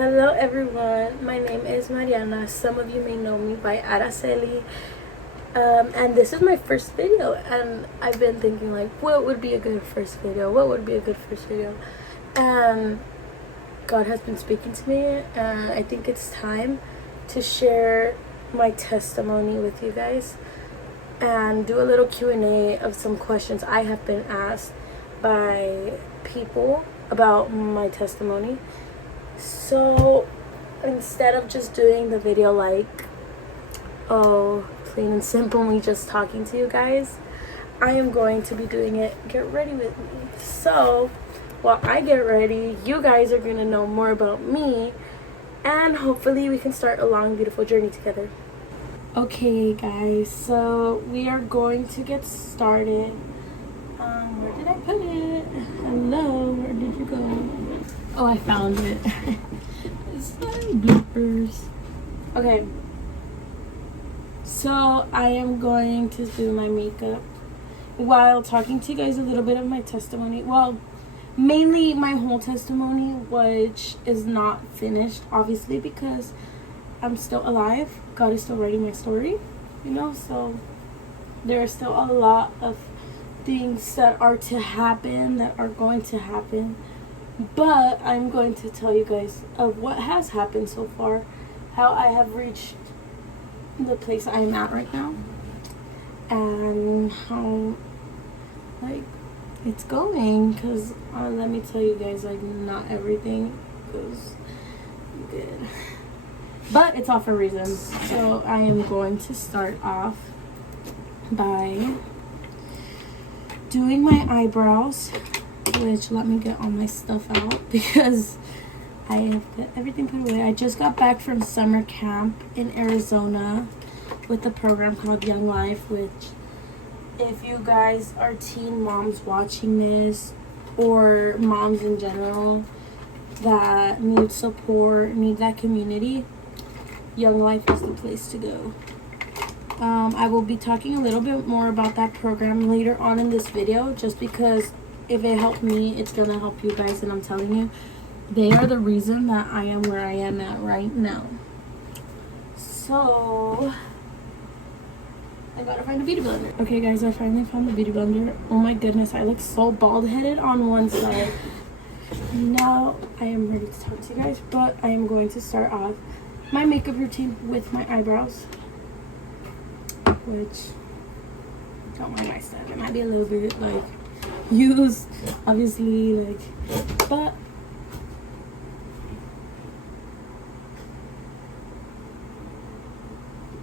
Hello everyone, my name is Mariana. Some of you may know me by Araceli. And this is my first video, and I've been thinking like, what would be a good first video? What would be a good first video? And God has been speaking to me, and I think it's time to share my testimony with you guys and do a little Q&A of some questions I have been asked by people about my testimony. So instead of just doing the video like, oh, plain and simple, me just talking to you guys, I am going to be doing it. Get ready with me. So while I get ready, you guys are going to know more about me, and hopefully we can start a long, beautiful journey together. Okay guys, so we are going to get started. Where did I put it? Hello, where did you go? Oh, I found it. Sorry, bloopers. Okay, so I am going to do my makeup while talking to you guys a little bit of my testimony. Well, mainly my whole testimony, which is not finished, obviously, because I'm still alive. God is still writing my story, you know, so there are still a lot of things that are to happen, that are going to happen. But I'm going to tell you guys of what has happened so far, how I have reached the place I'm at right now, and how, like, it's going. Because let me tell you guys, like, not everything goes good, but it's all for a reason. So I am going to start off by doing my eyebrows, which, let me get all my stuff out because I have got everything put away. I just got back from summer camp in Arizona with a program called Young Life, which, if you guys are teen moms watching this, or moms in general that need support, need that community, Young Life is the place to go. I will be talking a little bit more about that program later on in this video, just because if it helped me, it's gonna help you guys, and I'm telling you, they are the reason that I am where I am at right now. So I gotta find a beauty blender. Okay guys, I finally found the beauty blender. Oh my goodness, I look so bald-headed on one side. Now I am ready to talk to you guys, but I am going to start off my makeup routine with my eyebrows, which, don't mind my stuff, it might be a little bit like used, obviously, like, but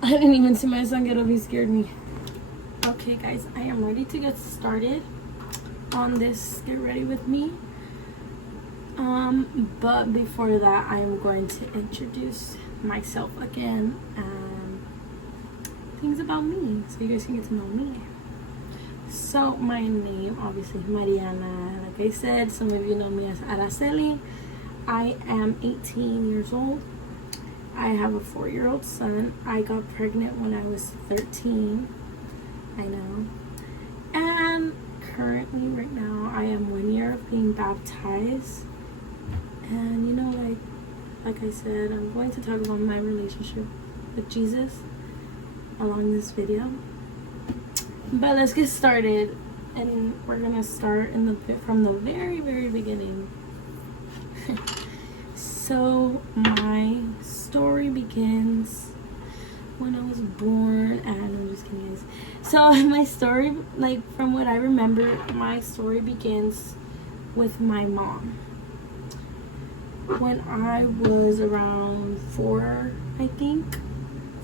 I didn't even see my son get up, he scared me. Okay guys, I am ready to get started on this. Get ready with me. But before that, I am going to introduce myself again and things about me, so you guys can get to know me. So my name, obviously, Mariana. Like I said, some of you know me as Araceli. I am 18 years old. I have a 4-year-old son. I got pregnant when I was 13. I know. And currently, right now, I am 1 year of being baptized. And, you know, like I said, I'm going to talk about my relationship with Jesus along this video. But let's get started, and we're gonna start from the very, very beginning. So my story begins when I was born, and I'm just kidding, guys. So my story, like, from what I remember, my story begins with my mom. When I was around 4, I think,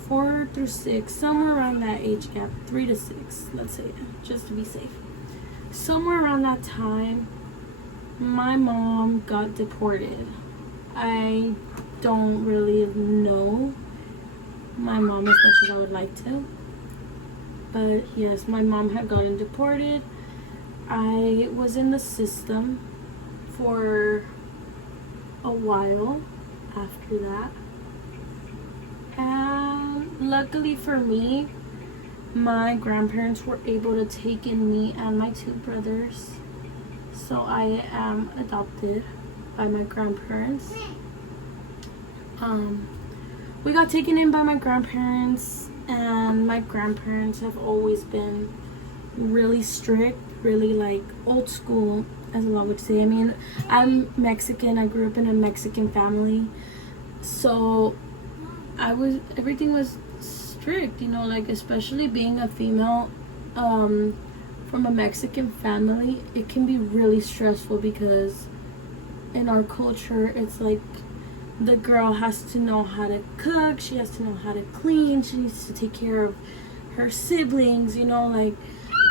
4 through 6, somewhere around that age gap, 3 to 6, let's say, just to be safe. Somewhere around that time, my mom got deported. I don't really know my mom as much as I would like to, but yes, my mom had gotten deported. I was in the system for a while after that, and luckily for me, my grandparents were able to take in me and my 2 brothers, so I am adopted by my grandparents. we got taken in by my grandparents, and my grandparents have always been really strict, really like old school, as a lot would say. I mean, I'm Mexican. I grew up in a Mexican family, so everything was strict, you know, like especially being a female from a Mexican family. It can be really stressful because in our culture it's like the girl has to know how to cook, she has to know how to clean, she needs to take care of her siblings, you know, like,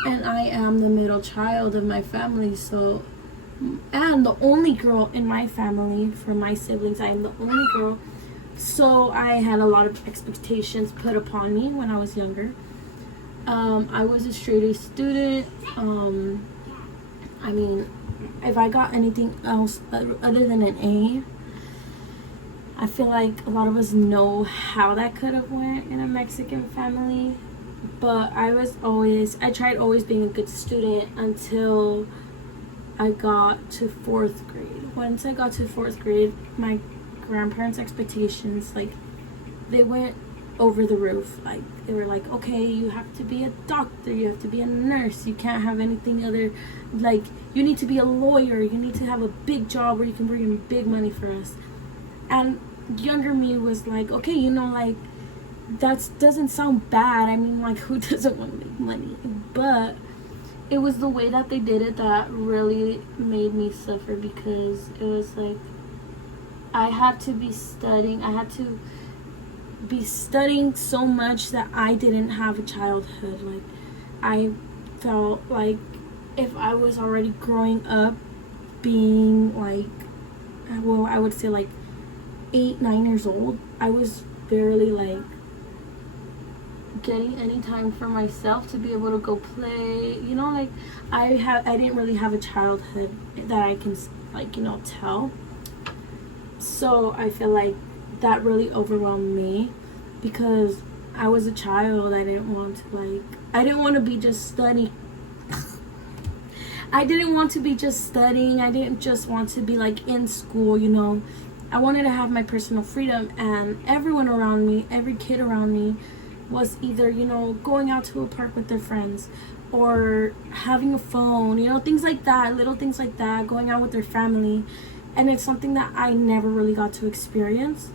and I am the middle child of my family, so, and the only girl in my family. For my siblings, I am the only girl, so I had a lot of expectations put upon me when I was younger. I was a straight A student. I mean, if I got anything else other than an A, I feel like a lot of us know how that could have went in a Mexican family. But I tried always being a good student until I got to 4th grade. Once I got to 4th grade, my grandparents' expectations, like, they went over the roof. Like, they were like, okay, you have to be a doctor, you have to be a nurse, you can't have anything other, like, you need to be a lawyer, you need to have a big job where you can bring in big money for us. And younger me was like, okay, you know, like, that doesn't sound bad. I mean, like, who doesn't want to make money? But it was the way that they did it that really made me suffer, because it was like I had to be studying so much that I didn't have a childhood. Like, I felt like if I was already growing up being like, well, I would say like 8-9 years old, I was barely like getting any time for myself to be able to go play, you know, like I didn't really have a childhood that I can, like, you know, tell. So I feel like that really overwhelmed me, because I was a child. I didn't want to be just studying. I didn't want to be just studying. I didn't just want to be like in school, you know. I wanted to have my personal freedom, and everyone around me, every kid around me, was either, you know, going out to a park with their friends, or having a phone, you know, things like that, little things like that, going out with their family. And it's something that I never really got to experience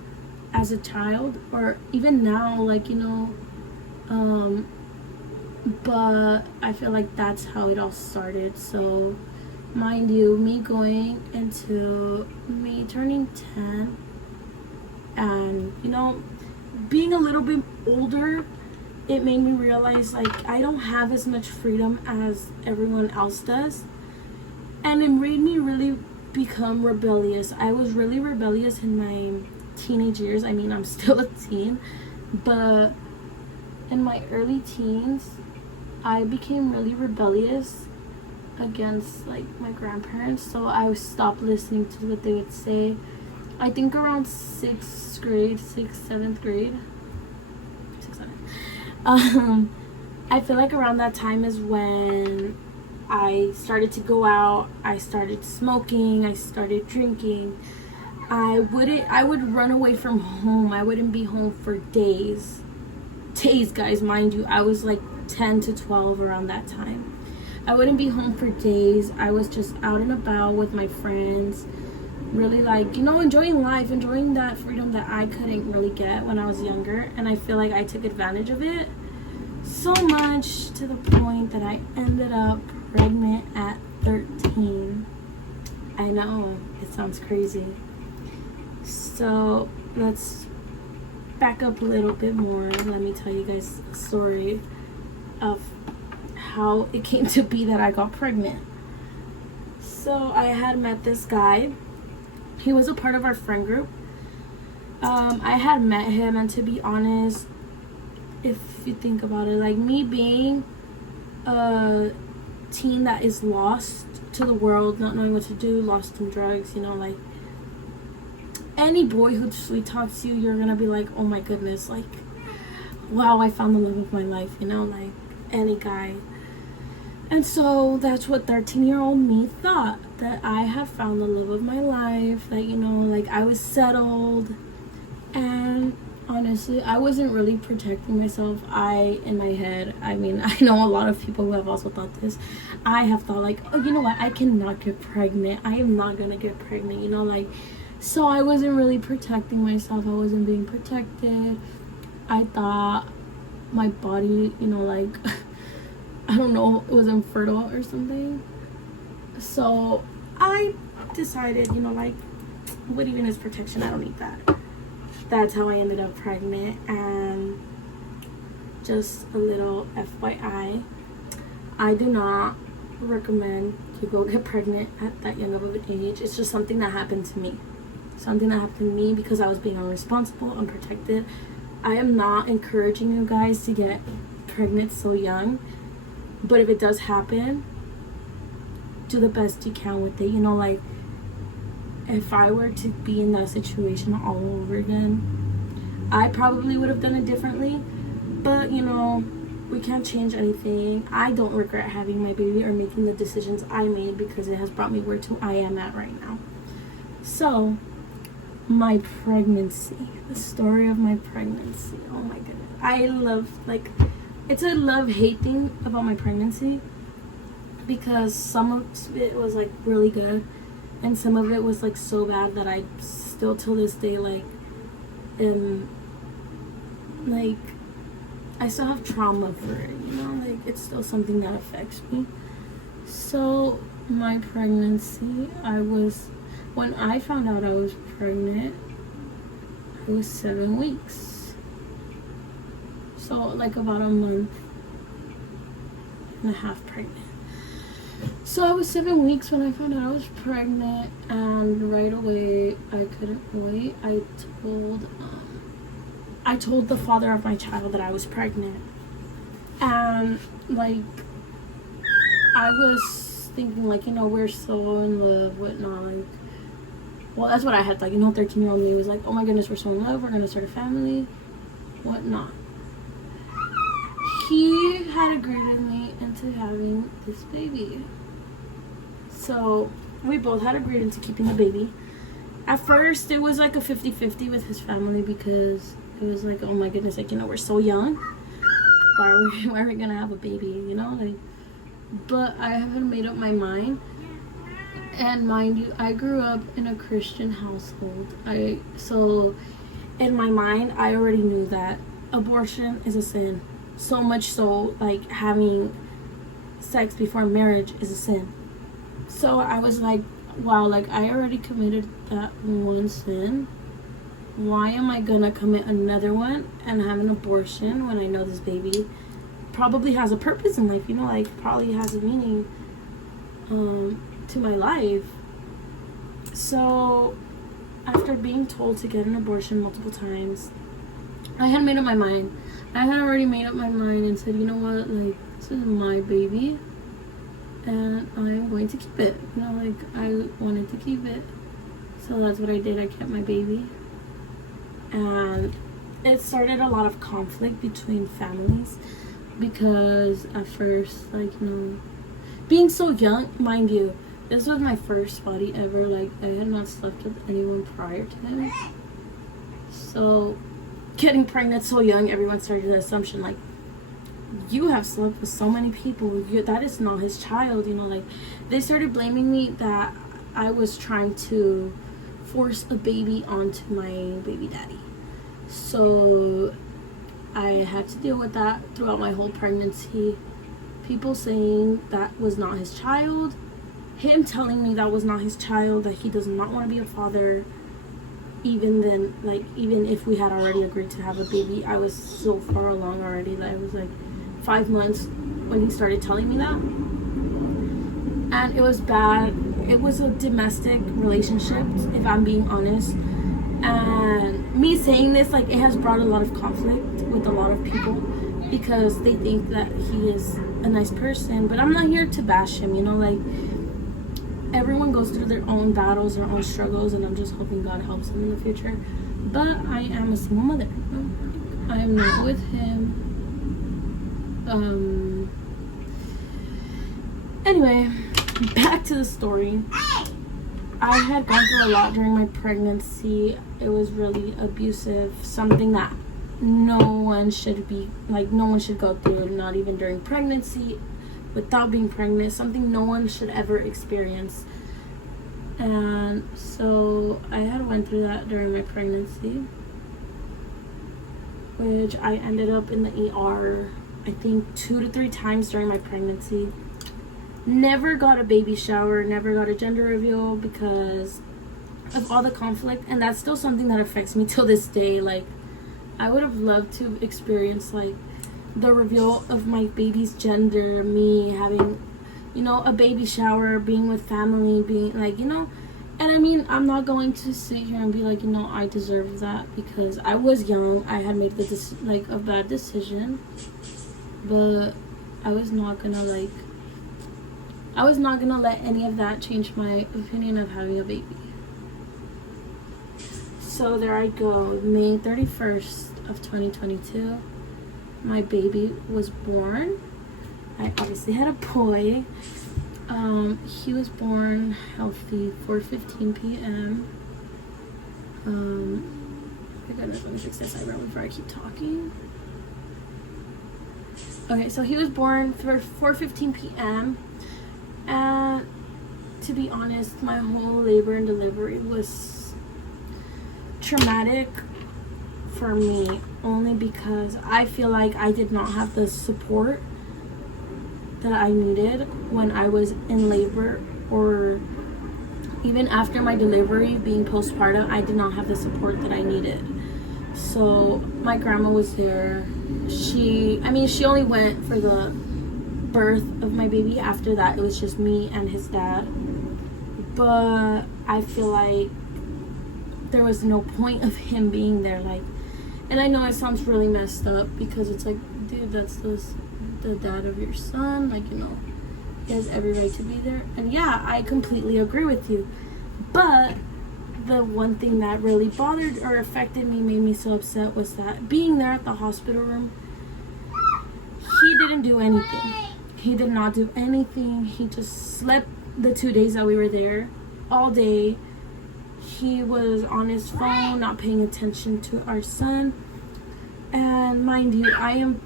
as a child, or even now, like, you know, but I feel like that's how it all started. So mind you, me turning 10, and, you know, being a little bit older, it made me realize, like, I don't have as much freedom as everyone else does. And it made me really become rebellious. I was really rebellious in my teenage years. I mean, I'm still a teen, but in my early teens, I became really rebellious against, like, my grandparents. So I stopped listening to what they would say. I think around 6th grade, 6th, 7th grade. 6th, 7th. I feel like around that time is when I started to go out. I started smoking. I started drinking. I would run away from home. I wouldn't be home for days. Days, guys, mind you. I was like 10 to 12 around that time. I wouldn't be home for days. I was just out and about with my friends, really, like, you know, enjoying life, enjoying that freedom that I couldn't really get when I was younger. And I feel like I took advantage of it so much, to the point that I ended up pregnant at 13. I know, it sounds crazy. So let's back up a little bit more. Let me tell you guys a story of how it came to be that I got pregnant. So I had met this guy. He was a part of our friend group. I had met him, and to be honest, if you think about it, like, me being a teen that is lost to the world, not knowing what to do, lost in drugs, you know, like, any boy who sweet talks you, you're gonna be like, oh my goodness, like, wow, I found the love of my life, you know, like, any guy. And so that's what 13-year-old me thought, that I had found the love of my life, that, you know, like, I was settled. And honestly, I wasn't really protecting myself. In my head, I mean, I know a lot of people who have also thought this. I have thought like, oh, you know what, I cannot get pregnant. I am not gonna get pregnant, you know, like, so I wasn't really protecting myself. I wasn't being protected. I thought my body, you know, like, I don't know, it was infertile or something. So I decided, you know, like, what even is protection? I don't need that. That's how I ended up pregnant. And just a little FYI, I do not recommend you go get pregnant at that young of an age. It's just something that happened to me. Something that happened to me because I was being unresponsible, unprotected. I am not encouraging you guys to get pregnant so young. But if it does happen, do the best you can with it. You know, like, if I were to be in that situation all over again, I probably would have done it differently. But, you know, we can't change anything. I don't regret having my baby or making the decisions I made because it has brought me where I am at right now. So, my pregnancy. The story of my pregnancy. Oh my goodness. I love, like, it's a love-hate thing about my pregnancy. Because some of it was, like, really good. And some of it was, like, so bad that I still, till this day, like, I still have trauma for it, you know? Like, it's still something that affects me. So, my pregnancy, when I found out I was pregnant, I was 7 weeks. So, like, about a month and a half pregnant. So I was 7 weeks when I found out I was pregnant, and right away I couldn't wait. I told the father of my child that I was pregnant, and like, I was thinking, like, you know, we're so in love, whatnot, like, well, that's what I had, like, you know, 13-year-old me was like, oh my goodness, we're so in love, we're gonna start a family, whatnot. He had agreed me into having this baby. So we both had agreed into keeping the baby. At first it was like a 50-50 with his family because it was like, oh my goodness, like, you know, we're so young. Why are we gonna have a baby, you know? Like, but I haven't made up my mind. And mind you, I grew up in a Christian household. So in my mind, I already knew that abortion is a sin. So much so, like, having sex before marriage is a sin. So I was like, wow, like, I already committed that one sin. Why am I gonna commit another one and have an abortion when I know this baby probably has a purpose in life, you know, like, probably has a meaning to my life. So after being told to get an abortion multiple times, I had made up my mind. I had already made up my mind and said, you know what, like, this is my baby and I'm going to keep it. You know, like, I wanted to keep it. So that's what I did. I kept my baby. And it started a lot of conflict between families because at first, like, you know, being so young, mind you, this was my first body ever. Like, I had not slept with anyone prior to him. So getting pregnant so young, everyone started the assumption, like, you have slept with so many people, that is not his child, you know. Like, they started blaming me that I was trying to force a baby onto my baby daddy. So I had to deal with that throughout my whole pregnancy. People saying that was not his child, him telling me that was not his child, that he does not want to be a father. Even then, like, even if we had already agreed to have a baby, I was so far along already that I was like 5 months when he started telling me that. And it was bad. It was a domestic relationship, if I'm being honest. And me saying this, like, it has brought a lot of conflict with a lot of people because they think that he is a nice person. But I'm not here to bash him, you know, like, everyone goes through their own battles, their own struggles, and I'm just hoping God helps them in the future. But I am a single mother. I am not with him. Anyway, back to the story. I had gone through a lot during my pregnancy. It was really abusive, something that no one should go through, not even during pregnancy, without being pregnant, something no one should ever experience. And so I had went through that during my pregnancy, which I ended up in the ER, I think 2 to 3 times during my pregnancy. Never got a baby shower, never got a gender reveal because of all the conflict, and that's still something that affects me till this day. Like, I would have loved to experience like the reveal of my baby's gender, me having, you know, a baby shower, being with family, being like, you know. And I mean, I'm not going to sit here and be like, you know, I deserve that, because I was young. I had made a bad decision, but I was not gonna let any of that change my opinion of having a baby. So there I go, May 31st of 2022. My baby was born. I obviously had a boy. He was born healthy, 4:15 p.m. My goodness, let me fix this eyebrow before I keep talking. Okay, so he was born for 4:15 p.m. And to be honest, my whole labor and delivery was traumatic for me, only because I feel like I did not have the support that I needed when I was in labor, or even after my delivery, being postpartum. I did not have the support that I needed. So my grandma was there. She only went for the birth of my baby. After that, it was just me and his dad. But I feel like there was no point of him being there. Like, and I know it sounds really messed up, because it's like, dude, that's the dad of your son. Like, you know, he has every right to be there. And yeah, I completely agree with you. But the one thing that really bothered or affected me, made me so upset, was that being there at the hospital room, he didn't do anything. He did not do anything. He just slept the 2 days that we were there, all day. He was on his phone, not paying attention to our son. And mind you, I am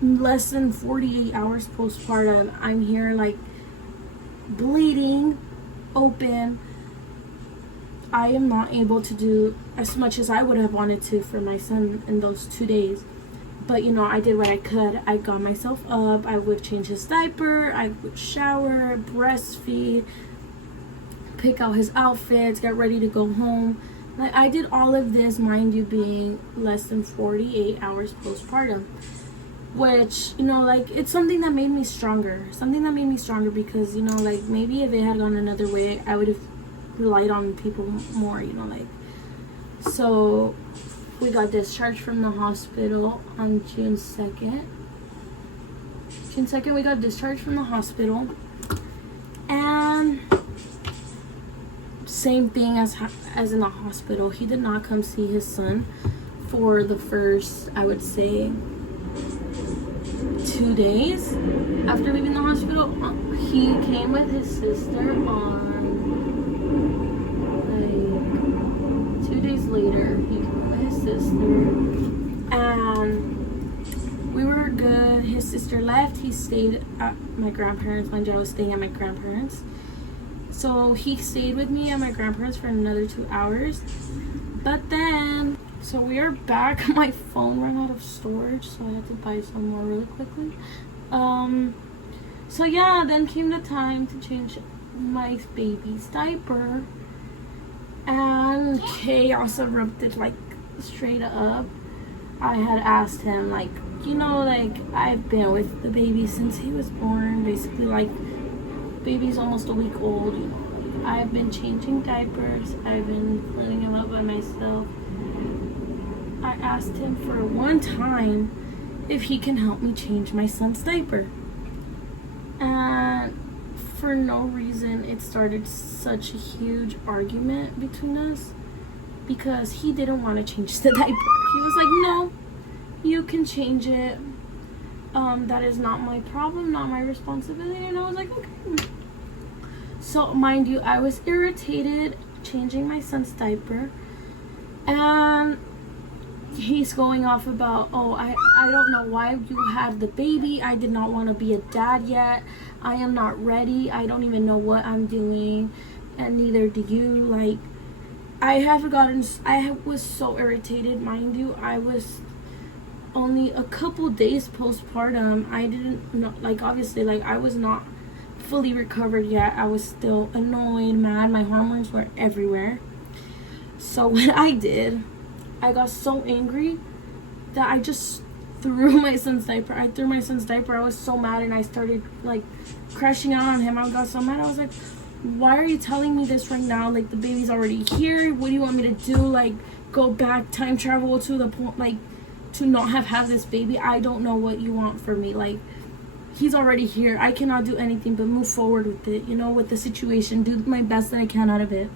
less than 48 hours postpartum. I'm here like bleeding open. I am not able to do as much as I would have wanted to for my son in those 2 days. But, you know, I did what I could. I got myself up. I would change his diaper. I would shower, breastfeed, pick out his outfits, get ready to go home. Like, I did all of this, mind you, being less than 48 hours postpartum. Which, you know, like, it's something that made me stronger. Something that made me stronger because, you know, like, maybe if it had gone another way, I would have relied on people more, you know, like. So we got discharged from the hospital on June 2nd. June 2nd, we got discharged from the hospital. And same thing as in the hospital. He did not come see his son for the first, I would say, 2 days after leaving the hospital. He came with his sister on, like, 2 days later. He came with his sister, and we were good. His sister left. He stayed at my grandparents. Mind you, I was staying at my grandparents. So he stayed with me at my grandparents for another 2 hours. But then, so we are back. My phone ran out of storage, so I had to buy some more really quickly. So yeah, then came the time to change my baby's diaper. And chaos erupted, like, straight up. I had asked him, like, you know, like, I've been with the baby since he was born. Basically, like, baby's almost a week old, you know. I've been changing diapers. I've been cleaning him up by myself. I asked him for one time if he can help me change my son's diaper. And for no reason, it started such a huge argument between us because he didn't want to change the diaper. He was like, no, you can change it. That is not my problem, not my responsibility. And I was like, okay. So mind you, I was irritated changing my son's diaper, and he's going off about, oh, I don't know why you had the baby. I did not want to be a dad yet. I am not ready. I don't even know what I'm doing, and neither do you. Like, I was so irritated. Mind you, I was only a couple days postpartum. I didn't know, like, obviously, like, I was not fully recovered yet. I was still annoyed, mad. My hormones were everywhere. So what I did, I got so angry that I just threw my son's diaper. I threw my son's diaper. I was so mad, and I started, like, crashing out on him. I got so mad. I was like, why are you telling me this right now? Like, the baby's already here. What do you want me to do? Like, go back, time travel to the point, like, to not have this baby? I don't know what you want from me. Like, he's already here. I cannot do anything but move forward with it, you know, with the situation, do my best that I can out of it.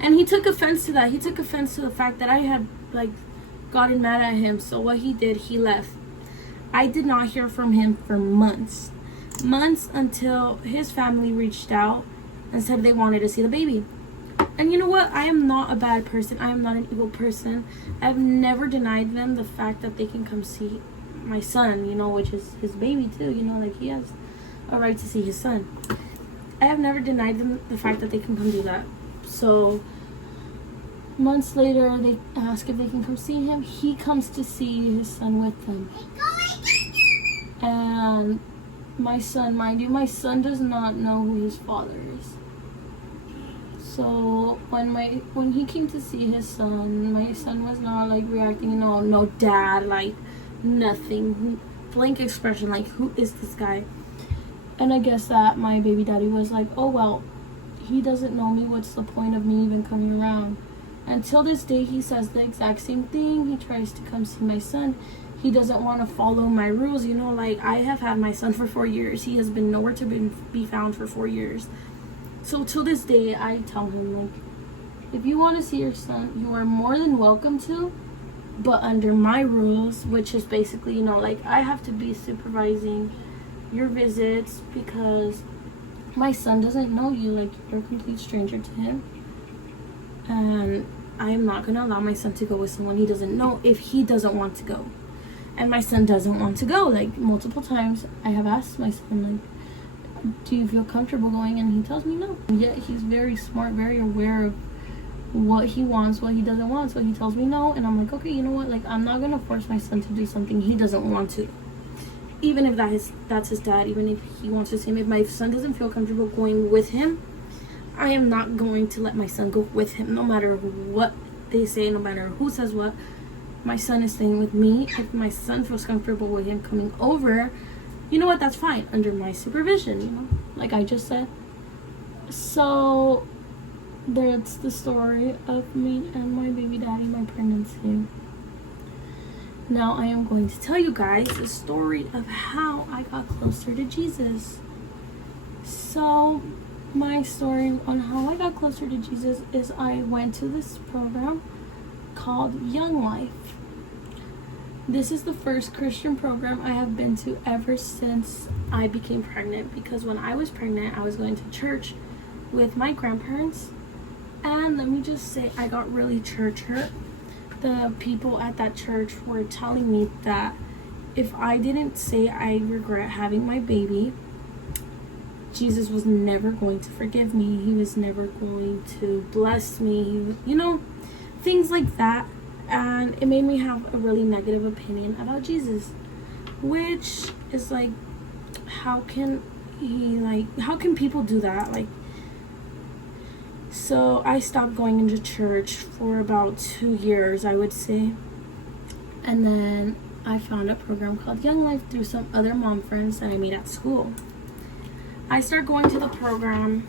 And he took offense to that. He took offense to the fact that I had, like, gotten mad at him. So what he did, he left. I did not hear from him for months until his family reached out and said they wanted to see the baby. And you know what? I am not a bad person. I am not an evil person. I've never denied them the fact that they can come see my son, you know, which is his baby too, you know, like, he has a right to see his son. I have never denied them the fact that they can come do that. So months later, they ask if they can come see him. He comes to see his son with them. And my son, mind you, my son does not know who his father is. So when he came to see his son, my son was not, like, reacting, no dad, like, nothing, blank expression, like, who is this guy? And I guess that my baby daddy was like, oh, well, he doesn't know me, what's the point of me even coming around? Until this day, he says the exact same thing. He tries to come see my son. He doesn't want to follow my rules, you know, like, I have had my son for 4 years. He has been nowhere to be found for 4 years. So till this day, I tell him, like, if you want to see your son, you are more than welcome to, but under my rules, which is basically, you know, like, I have to be supervising your visits because my son doesn't know you, like, you're a complete stranger to him. And I am not going to allow my son to go with someone he doesn't know if he doesn't want to go. And my son doesn't want to go. Like, multiple times I have asked my son, like, do you feel comfortable going? And he tells me no. Yet he's very smart, very aware of what he wants, what he doesn't want. So he tells me no, and I'm like, okay, you know what? Like, I'm not going to force my son to do something he doesn't want to. Even if that's his dad, even if he wants to see him. If my son doesn't feel comfortable going with him, I am not going to let my son go with him, no matter what they say, no matter who says what. My son is staying with me. If my son feels comfortable with him coming over, you know what, that's fine, under my supervision, you know, like I just said. So that's the story of me and my baby daddy, my pregnancy. Now I am going to tell you guys the story of how I got closer to Jesus. So my story on how I got closer to Jesus is I went to this program called Young Life. This is the first Christian program I have been to ever since I became pregnant, because when I was pregnant, I was going to church with my grandparents, and let me just say, I got really church hurt. The people at that church were telling me that if I didn't say I regret having my baby, Jesus was never going to forgive me. He was never going to bless me, you know, things like that. And it made me have a really negative opinion about Jesus, which is like, how can people do that? Like, so I stopped going into church for about 2 years, I would say. And then I found a program called Young Life through some other mom friends that I made at school. I started going to the program,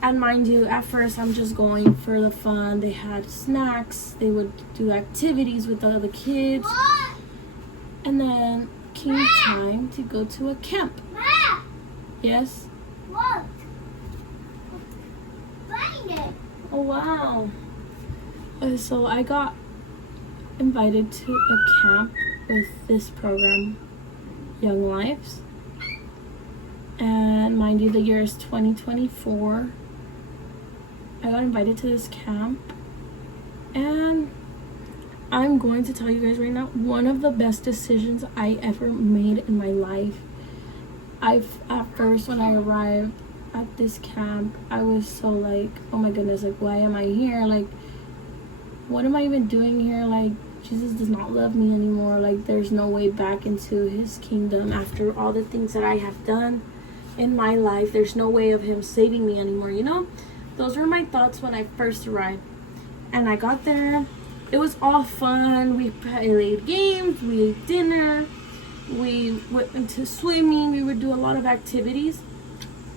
and mind you, at first I'm just going for the fun. They had snacks, they would do activities with the other kids. And then came time to go to a camp. Yes? Look. Find it. Oh wow. So I got invited to a camp with this program, Young Lives. And mind you, the year is 2024. I got invited to this camp, and I'm going to tell you guys right now, one of the best decisions I ever made in my life. At first, when I arrived at this camp, I was so like, oh my goodness, like, why am I here? Like, what am I even doing here? Like, Jesus does not love me anymore. Like, there's no way back into his kingdom after all the things that I have done in my life. There's no way of him saving me anymore, you know? Those were my thoughts when I first arrived. And I got there. It was all fun. We played games, we ate dinner, we went into swimming, we would do a lot of activities.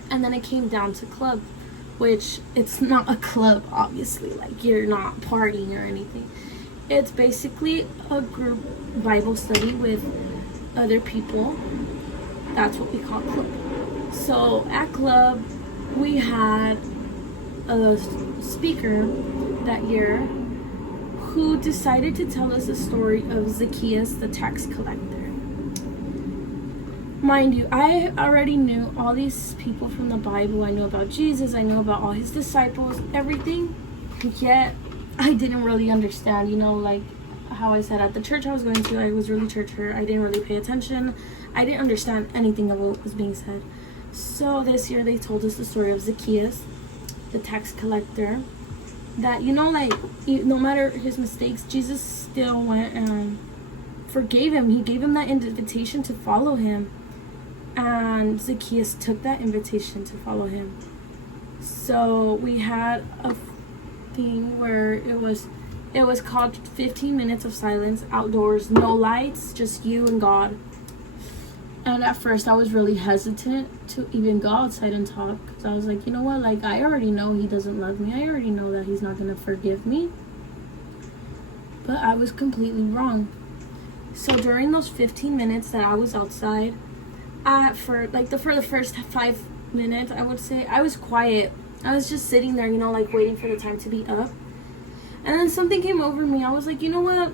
And then it came down to club, which it's not a club, obviously. Like, you're not partying or anything. It's basically a group Bible study with other people. That's what we call club. So at club, we had a speaker that year who decided to tell us the story of Zacchaeus, the tax collector. Mind you, I already knew all these people from the Bible. I knew about Jesus, I knew about all his disciples, everything. Yet, I didn't really understand, you know, like how I said, at the church I was going to, I was really church hurt. I didn't really pay attention. I didn't understand anything of what was being said. So this year they told us the story of Zacchaeus, the tax collector, that, you know, like, no matter his mistakes, Jesus still went and forgave him. He gave him that invitation to follow him. And Zacchaeus took that invitation to follow him. So we had a thing where it was called 15 minutes of silence outdoors, no lights, just you and God. And at first I was really hesitant to even go outside and talk, because I was like, you know what, like, I already know he doesn't love me. I already know that he's not going to forgive me. But I was completely wrong. So during those 15 minutes that I was outside, for the first 5 minutes, I would say, I was quiet. I was just sitting there, you know, like, waiting for the time to be up. And then something came over me. I was like, you know what?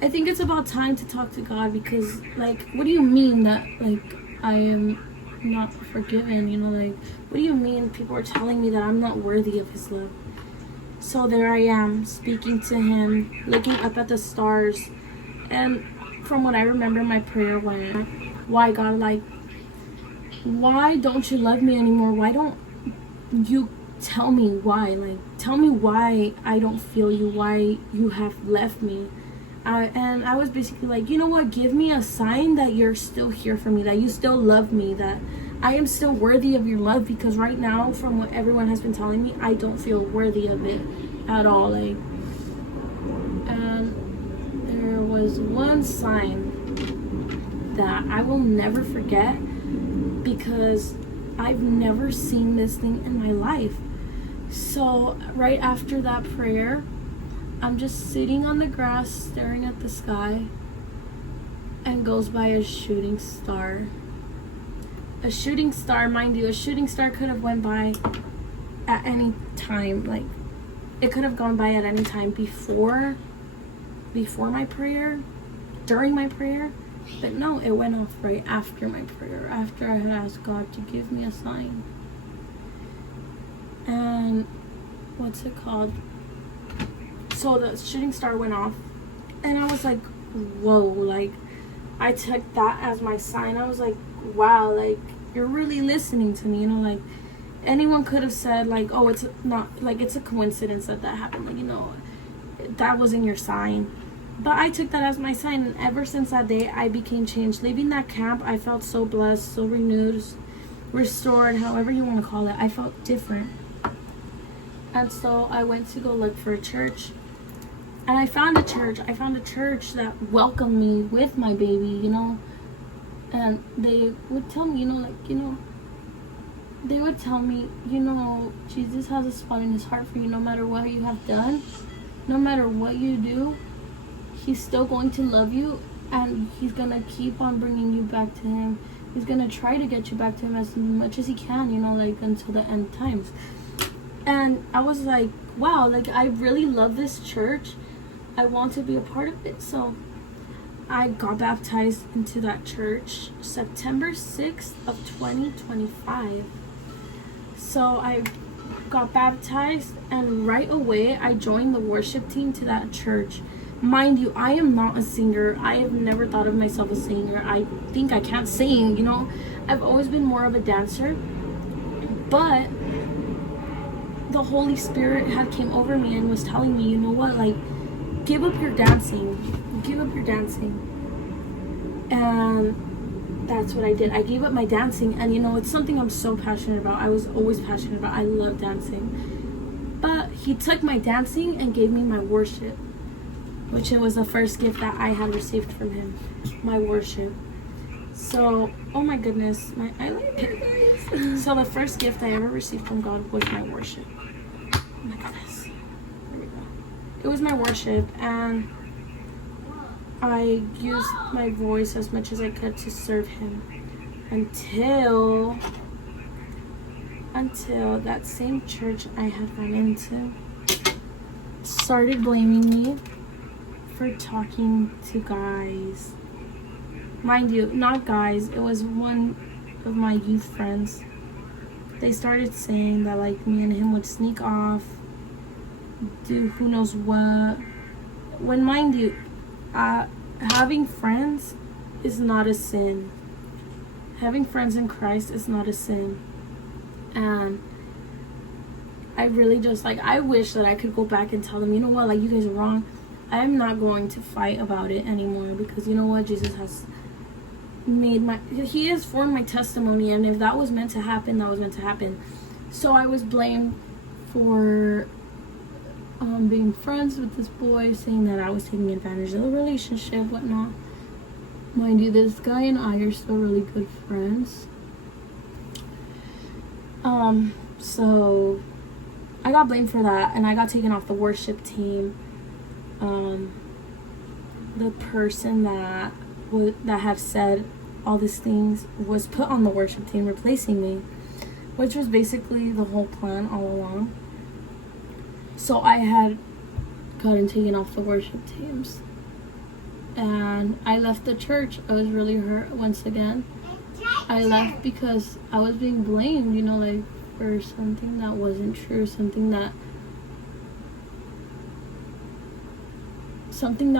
I think it's about time to talk to God, because, like, what do you mean that, like, I am not forgiven? You know, like, what do you mean people are telling me that I'm not worthy of his love? So there I am, speaking to him, looking up at the stars. And from what I remember, my prayer went, why, God, like, why don't you love me anymore? Why don't you tell me why? Like, tell me why I don't feel you, why you have left me. And I was basically like, you know what, give me a sign that you're still here for me, that you still love me, that I am still worthy of your love, because right now, from what everyone has been telling me, I don't feel worthy of it at all. Like, and there was one sign that I will never forget, because I've never seen this thing in my life. So right after that prayer, I'm just sitting on the grass staring at the sky, and goes by a shooting star. A shooting star, mind you, a shooting star could have went by at any time. Like, it could have gone by at any time before my prayer, during my prayer. But no, it went off right after my prayer, after I had asked God to give me a sign. And what's it called? So the shooting star went off, and I was like, whoa, like, I took that as my sign. I was like, wow, like, you're really listening to me, you know, like, anyone could have said, like, oh, it's not, like, it's a coincidence that happened, like, you know, that wasn't your sign. But I took that as my sign, and ever since that day, I became changed. Leaving that camp, I felt so blessed, so renewed, restored, however you want to call it. I felt different. And so I went to go look for a church. And I found a church. I found a church that welcomed me with my baby, you know. And they would tell me, you know, like, you know, they would tell me, you know, Jesus has a spot in his heart for you no matter what you have done, no matter what you do. He's still going to love you, and he's going to keep on bringing you back to him. He's going to try to get you back to him as much as he can, you know, like, until the end times. And I was like, wow, like, I really love this church. I want to be a part of it. So I got baptized into that church September 6th of 2025. So I got baptized, and right away I joined the worship team to that church. Mind you, I am not a singer. I have never thought of myself a singer. I think I can't sing, you know. I've always been more of a dancer. But the Holy Spirit had came over me and was telling me, you know what, like, give up your dancing. Give up your dancing. And that's what I did. I gave up my dancing, and you know, it's something I'm so passionate about. I was always passionate about. I love dancing. But he took my dancing and gave me my worship, which it was the first gift that I had received from him, my worship. So, oh my goodness, I like it, guys. So the first gift I ever received from God was my worship. Oh my goodness. There we go. It was my worship, and I used my voice as much as I could to serve him until that same church I had gone into started blaming me for talking to guys. Mind you, not guys, it was one of my youth friends. They started saying that like me and him would sneak off, do who knows what. When, mind you, having friends is not a sin. Having friends in Christ is not a sin. And I really just, like, I wish that I could go back and tell them, you know what, like, you guys are wrong. I'm not going to fight about it anymore, because you know what, Jesus has he has formed my testimony, and if that was meant to happen, that was meant to happen. So I was blamed for being friends with this boy, saying that I was taking advantage of the relationship, whatnot. Mind you, this guy and I are still really good friends. So I got blamed for that, and I got taken off the worship team. The person that had said all these things was put on the worship team, replacing me, which was basically the whole plan all along. So I had gotten taken off the worship teams, and I left the church. I was really hurt once again. I left because I was being blamed, you know, like, for something that wasn't true, something that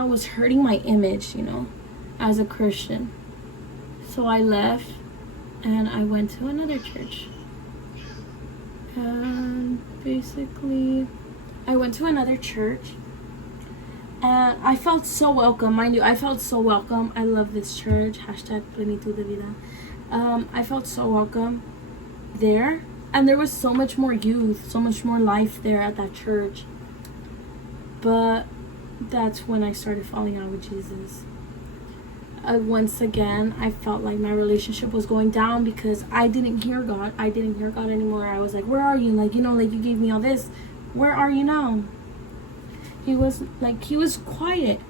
was hurting my image, you know, as a Christian. So I left, and I went to another church. And basically, I went to another church, and I felt so welcome. Mind you, I felt so welcome. I love this church. #plenitud de vida. I felt so welcome there, and there was so much more youth, so much more life there at that church. But that's when I started falling out with Jesus. Once again, I felt like my relationship was going down because I didn't hear God. I didn't hear God anymore. I was like, where are you? Like, you know, like, you gave me all this. Where are you now? He was quiet.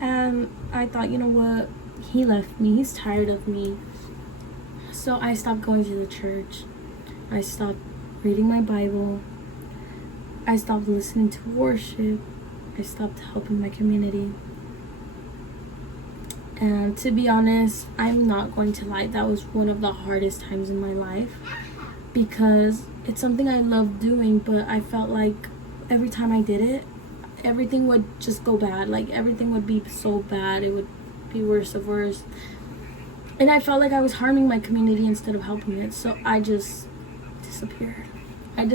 And I thought, you know what? He left me. He's tired of me. So I stopped going to the church. I stopped reading my Bible. I stopped listening to worship. I stopped helping my community. And to be honest, I'm not going to lie, that was one of the hardest times in my life, because it's something I love doing, but I felt like every time I did it, everything would just go bad. Like, everything would be so bad. It would be worse of worse. And I felt like I was harming my community instead of helping it. So I just disappeared. And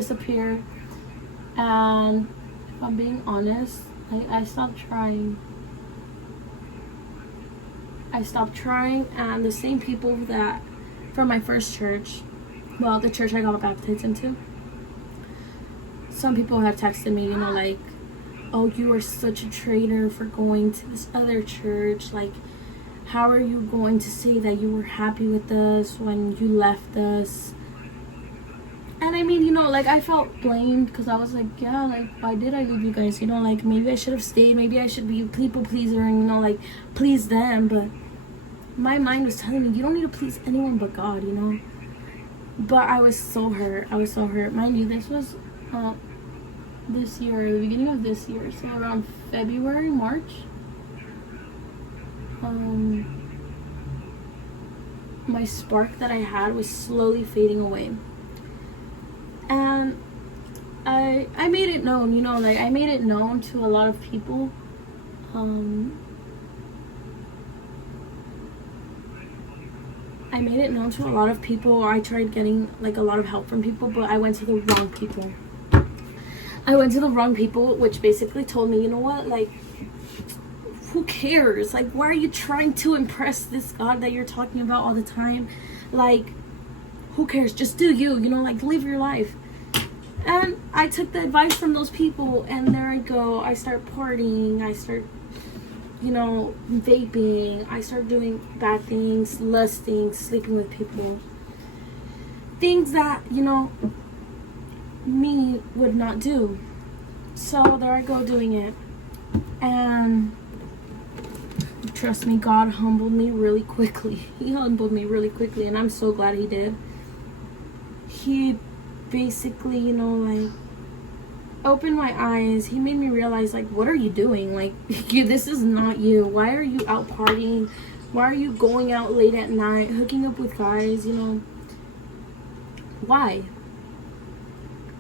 if I'm being honest, I stopped trying. And the same people that from my first church, well, the church I got baptized into, some people have texted me, you know, like, oh, you are such a traitor for going to this other church. Like, how are you going to say that you were happy with us when you left us? And I mean, you know, like, I felt blamed because I was like, yeah, like, why did I leave you guys? You know, like, maybe I should have stayed. Maybe I should be a people pleaser and, you know, like, please them. But my mind was telling me, you don't need to please anyone but God, you know. But I was so hurt. Mind you, this was this year, the beginning of this year. So around February, March. my spark that I had was slowly fading away. And I made it known, you know, like I made it known to a lot of people. I made it known to a lot of people. I tried getting like a lot of help from people, but I went to the wrong people. Which basically told me, you know what, like, who cares? Like, why are you trying to impress this God that you're talking about all the time? Like, who cares? Just do you, you know, like, live your life. And I took the advice from those people, and there I go. I start partying. I start, you know, vaping. I start doing bad things, lusting, sleeping with people. Things that, you know, me would not do. So there I go doing it. And trust me, God humbled me really quickly. He humbled me really quickly, and I'm so glad he did. He basically, you know, like, opened my eyes. He made me realize, like, what are you doing? Like, this is not you. Why are you out partying? Why are you going out late at night, hooking up with guys, you know? Why?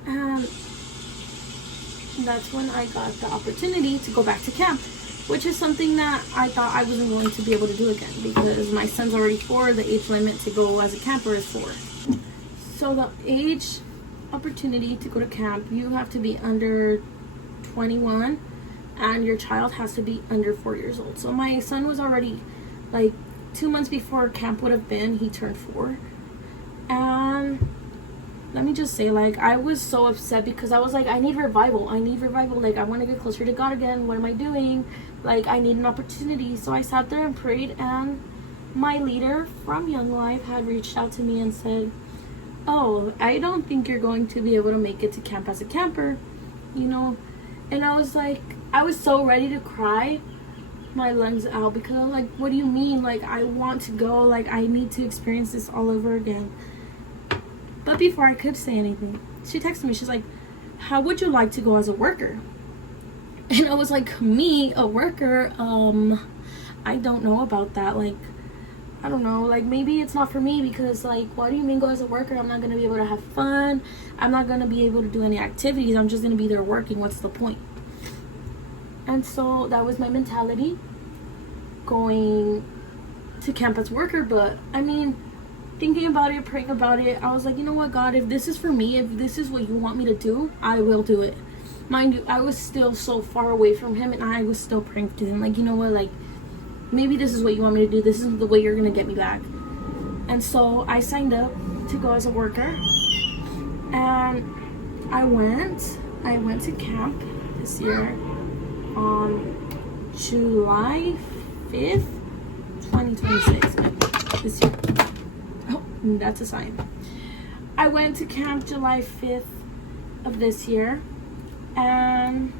And that's when I got the opportunity to go back to camp, which is something that I thought I wasn't going to be able to do again, because my son's already 4. The age limit to go as a camper is 4. So the age opportunity to go to camp, you have to be under 21, and your child has to be under 4 years old. So my son was already, like, 2 months before camp would have been, he turned 4. And let me just say, like, I was so upset because I was like, I need revival. Like, I want to get closer to God again. What am I doing? Like, I need an opportunity. So I sat there and prayed, and my leader from Young Life had reached out to me and said, oh, I don't think you're going to be able to make it to camp as a camper, you know. And I was like, I was so ready to cry my lungs out, because I'm like, what do you mean? Like, I want to go. Like, I need to experience this all over again. But before I could say anything, she texted me. She's like, how would you like to go as a worker? And I was like, me, a worker? I don't know about that. Like, I don't know. Like, maybe it's not for me, because, like, what do you mean go as a worker? I'm not going to be able to have fun. I'm not going to be able to do any activities. I'm just going to be there working. What's the point? And so that was my mentality, going to camp as a worker. But, I mean, thinking about it, praying about it, I was like, you know what, God, if this is for me, if this is what you want me to do, I will do it. Mind you, I was still so far away from him, and I was still praying to him, like, you know what, like, maybe this is what you want me to do. This is the way you're going to get me back. And so I signed up to go as a worker, and I went to camp this year on July 5th, 2026, this year. Oh, that's a sign. I went to camp July 5th of this year, and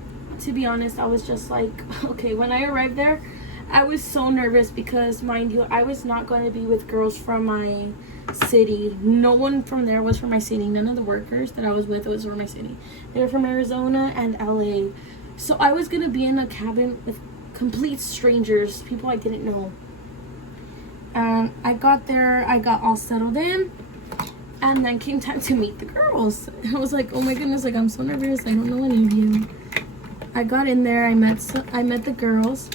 to be honest, I was just like, okay, when I arrived there, I was so nervous because, mind you, I was not going to be with girls from my city. No one from there was from my city. None of the workers that I was with was from my city. They were from Arizona and LA. So I was going to be in a cabin with complete strangers, people I didn't know. And I got there, I got all settled in, and then came time to meet the girls. I was like, oh my goodness, like, I'm so nervous, I don't know any of you. I got in there, I met the girls.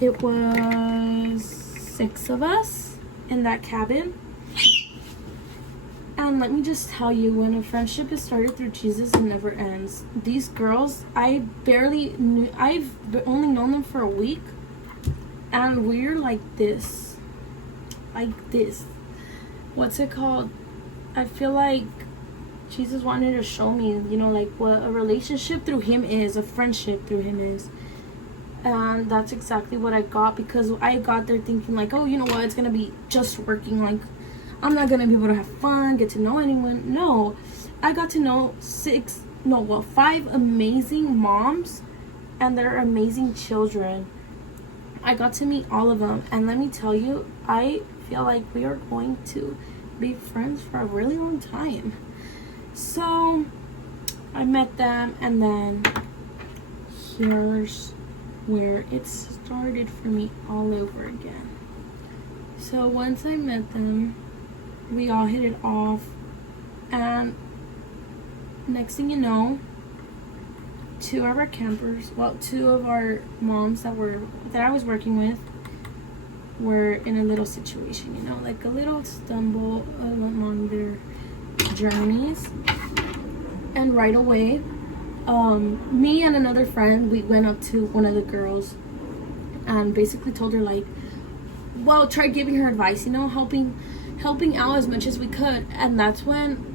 It was 6 of us in that cabin. And let me just tell you, when a friendship is started through Jesus, it never ends. These girls, I've only known them for a week, and we're like this. What's it called? I feel like Jesus wanted to show me, you know, like, what a relationship through him is, a friendship through him is. And that's exactly what I got, because I got there thinking, like, oh, you know what, it's gonna be just working, like, I'm not gonna be able to have fun, get to know anyone. No, I got to know 5 amazing moms and their amazing children. I got to meet all of them, and let me tell you, I feel like we are going to be friends for a really long time. So I met them, and then here's where it started for me all over again. So once I met them, we all hit it off, and next thing you know, two of our moms that I was working with were in a little situation, you know, like a little stumble along their journeys. And right away, me and another friend, we went up to one of the girls and basically told her, like, well, try giving her advice, you know, helping out as much as we could. And that's when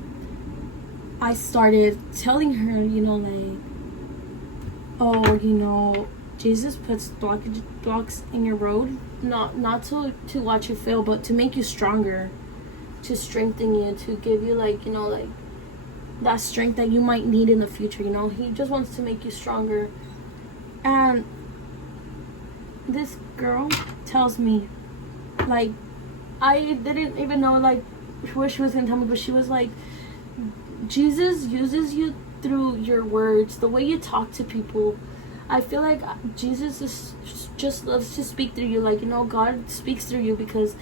I started telling her, you know, like, oh, you know, Jesus puts blocks in your road, not to watch you fail, but to make you stronger, to strengthen you, to give you, like, you know, like that strength that you might need in the future. You know, he just wants to make you stronger. And this girl tells me, like, I didn't even know, like, what she was gonna tell me, but she was like, Jesus uses you through your words, the way you talk to people. I feel like Jesus just loves to speak through you. Like, you know, God speaks through you, because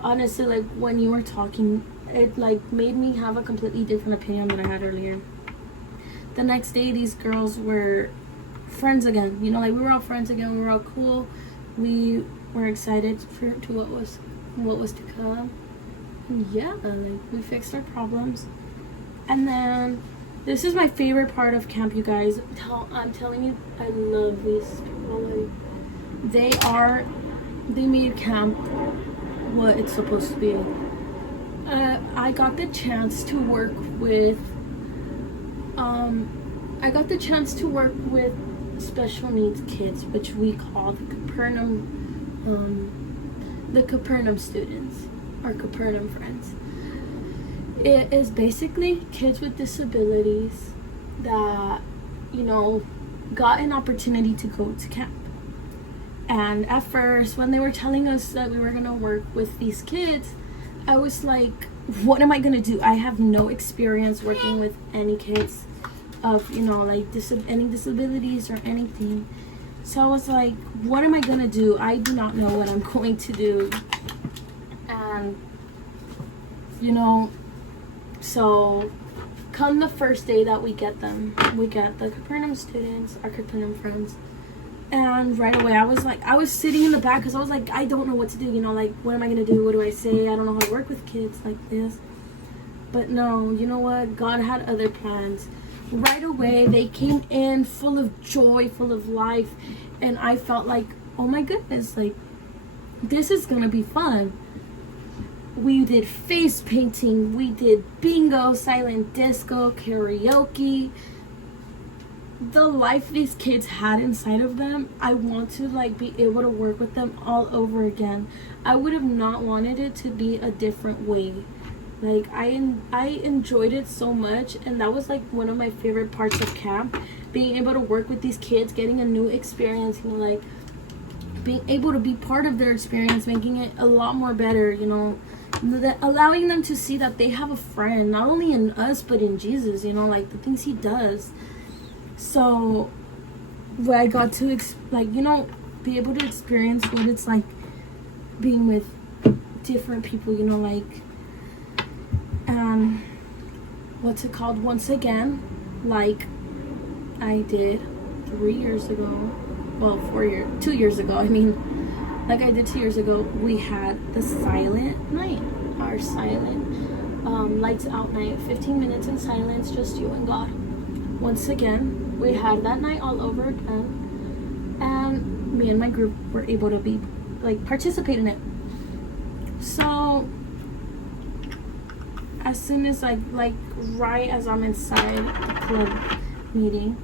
honestly, like, when you were talking, it, like, made me have a completely different opinion than I had earlier. The next day, these girls were friends again. You know, like, we were all friends again. We were all cool. We were excited to what was to come. And yeah, like, we fixed our problems. And then this is my favorite part of camp, you guys. I'm telling you, I love these people. Like, they made camp what it's supposed to be. I got the chance to work with special needs kids, which we call the Capernaum students, our Capernaum friends. It is basically kids with disabilities that, you know, got an opportunity to go to camp. And at first, when they were telling us that we were going to work with these kids, I was like, what am I going to do? I have no experience working with any kids of, you know, like, any disabilities or anything. So I was like, what am I going to do? I do not know what I'm going to do. And, you know, so come the first day that we get the Capernaum students, our Capernaum friends. And right away, I was sitting in the back, because I was like, I don't know what to do, you know, like, what am I going to do? What do I say? I don't know how to work with kids like this. But no, you know what? God had other plans. Right away, they came in full of joy, full of life. And I felt like, oh my goodness, like, this is going to be fun. We did face painting, we did bingo, silent disco, karaoke. The life these kids had inside of them, I want to, like, be able to work with them all over again. I would have not wanted it to be a different way. Like, I enjoyed it so much, and that was, like, one of my favorite parts of camp, being able to work with these kids, getting a new experience, you know, like, being able to be part of their experience, making it a lot more better, you know, allowing them to see that they have a friend, not only in us, but in Jesus, you know, like, the things he does. So, where I got to, like, you know, be able to experience what it's like being with different people, you know, like, what's it called? Once again, like I did 3 years ago, well, 2 years ago, I mean, like I did 2 years ago, we had the silent night, our silent lights out night, 15 minutes in silence, just you and God. Once again, we had that night all over again, and me and my group were able to be, like, participate in it. So as soon as like right as I'm inside the club meeting,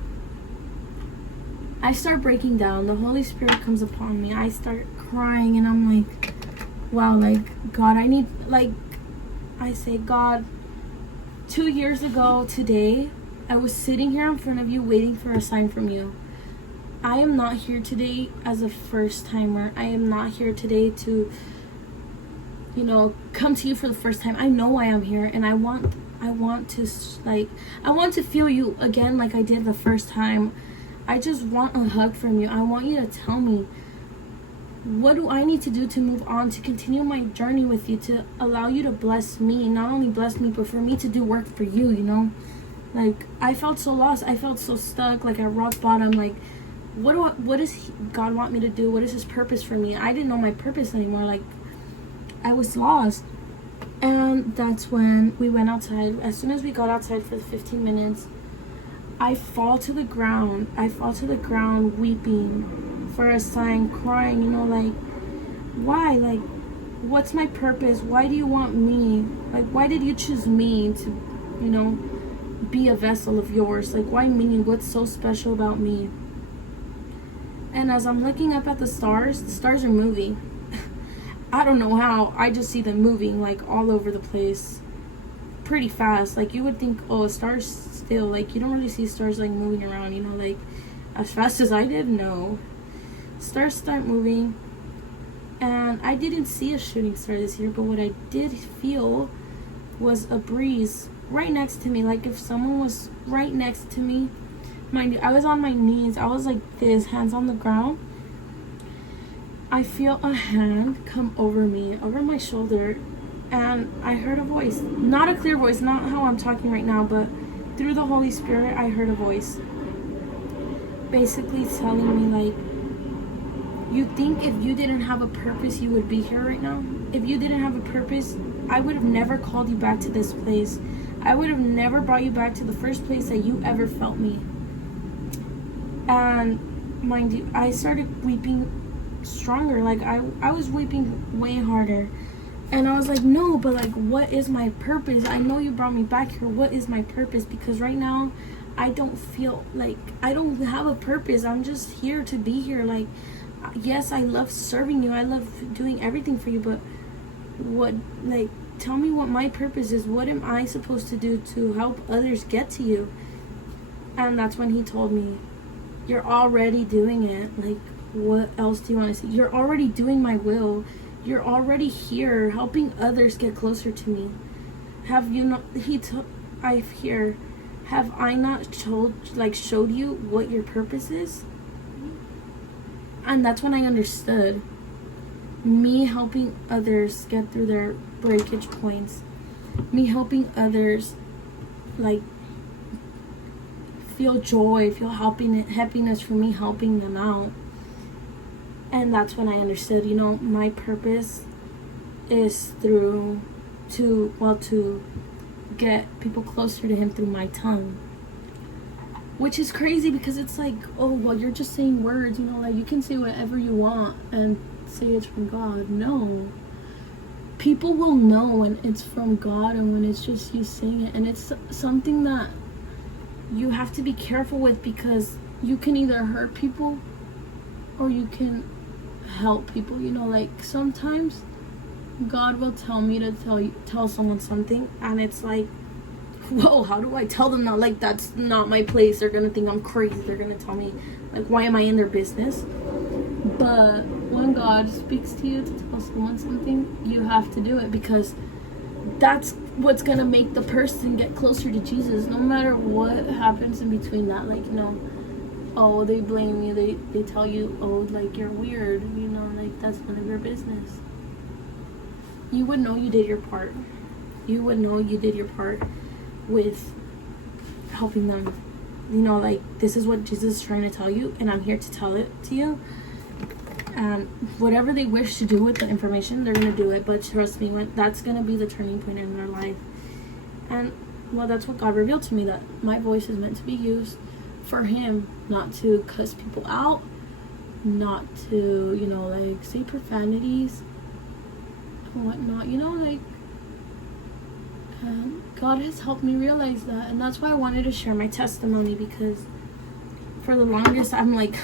I start breaking down. The Holy Spirit comes upon me. I start crying, and I'm like, wow, like, God, I need, like, I say, God, 2 years ago today, I was sitting here in front of you waiting for a sign from you. I am not here today as a first timer. I am not here today to, you know, come to you for the first time. I know why I'm here, and I want to feel you again like I did the first time. I just want a hug from you. I want you to tell me, what do I need to do to move on, to continue my journey with you, to allow you to bless me, not only bless me, but for me to do work for you, you know? Like, I felt so lost. I felt so stuck, like at rock bottom. Like, what does God want me to do? What is his purpose for me? I didn't know my purpose anymore. Like, I was lost. And that's when we went outside. As soon as we got outside for the 15 minutes, I fall to the ground. I fall to the ground weeping for a sign, crying, you know, like, why? Like, what's my purpose? Why do you want me? Like, why did you choose me to, you know, be a vessel of yours? Like, why me? What's so special about me? And as I'm looking up at the stars are moving. I don't know how. I just see them moving, like, all over the place pretty fast. Like, you would think, oh, a star's still. Like, you don't really see stars, like, moving around, you know, like, as fast as I did. No. Stars start moving. And I didn't see a shooting star this year, but what I did feel was a breeze right next to me. Like, if someone was right next to me. Mind you, I was on my knees. I was like this, hands on the ground. I feel a hand come over me, over my shoulder, and I heard a voice. Not a clear voice, not how I'm talking right now, but through the Holy Spirit, I heard a voice basically telling me, like, you think if you didn't have a purpose, you would be here right now? If you didn't have a purpose, I would have never called you back to this place. I would have never brought you back to the first place that you ever felt me. And mind you, I started weeping stronger. Like, I was weeping way harder. And I was like, no, but like, what is my purpose? I know you brought me back here. What is my purpose? Because right now, I don't feel like I don't have a purpose. I'm just here to be here. Like, yes, I love serving you. I love doing everything for you. But what, like, tell me what my purpose is. What am I supposed to do to help others get to you? And that's when he told me, you're already doing it. Like, what else do you want to see? You're already doing my will. You're already here helping others get closer to me. Have you not, have I not showed you what your purpose is? And that's when I understood. Me helping others get through their breakage points. Me helping others, like, feel joy, feel happiness for me helping them out. And that's when I understood, you know, my purpose is to get people closer to him through my tongue. Which is crazy because it's like, oh, well, you're just saying words, you know, like, you can say whatever you want and say it's from God. No. People will know when it's from God and when it's just you saying it. And it's something that you have to be careful with, because you can either hurt people or you can help people, you know. Like, sometimes God will tell me to tell someone something, and it's like, whoa, how do I tell them that? Like, that's not my place. They're gonna think I'm crazy. They're gonna tell me, like, why am I in their business? But when God speaks to you to tell someone something, you have to do it, because that's what's gonna make the person get closer to Jesus, no matter what happens in between that. Like, you know, oh, they blame you, they tell you, oh, like, you're weird, you know, like, that's none of your business. You would know you did your part. You would know you did your part with helping them. You know, like, this is what Jesus is trying to tell you, and I'm here to tell it to you. And whatever they wish to do with the information, they're going to do it. But trust me, that's going to be the turning point in their life. And, well, that's what God revealed to me, that my voice is meant to be used for him, not to cuss people out, not to, you know, like, say profanities and whatnot, you know, like, God has helped me realize that. And that's why I wanted to share my testimony, because for the longest, I'm like,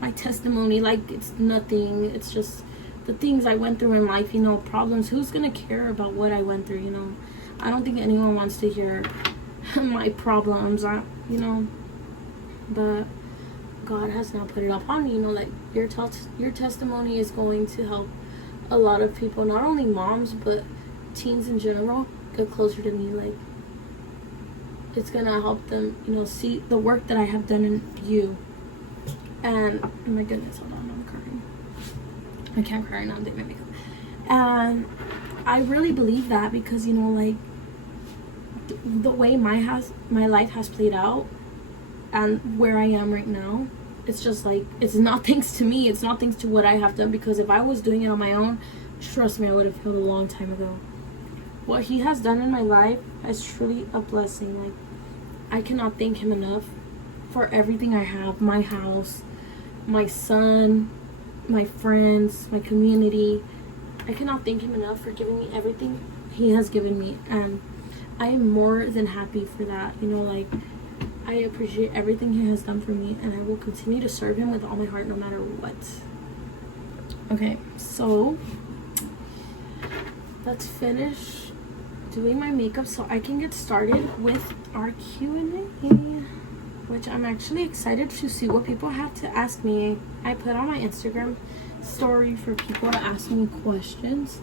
my testimony, like, it's nothing. It's just the things I went through in life, you know, problems. Who's gonna care about what I went through, you know? I don't think anyone wants to hear my problems, you know. But God has now put it up on me, you know, like, your testimony is going to help a lot of people, not only moms, but teens in general, get closer to me. Like, it's gonna help them, you know, see the work that I have done in you. And oh my goodness, hold on, I'm crying. I can't cry right now, I'm doing my makeup. And I really believe that because, you know, like the way my life has played out and where I am right now, it's just like, it's not thanks to me, it's not thanks to what I have done, because if I was doing it on my own, trust me, I would have healed a long time ago. What he has done in my life is truly a blessing. Like, I cannot thank him enough for everything I have. My house, my son, my friends, my community. I cannot thank him enough for giving me everything he has given me, and I am more than happy for that. You know, like, I appreciate everything he has done for me, and I will continue to serve him with all my heart no matter what. Okay, so let's finish doing my makeup so I can get started with our Q&A, which I'm actually excited to see what people have to ask me. I put on my Instagram story for people to ask me questions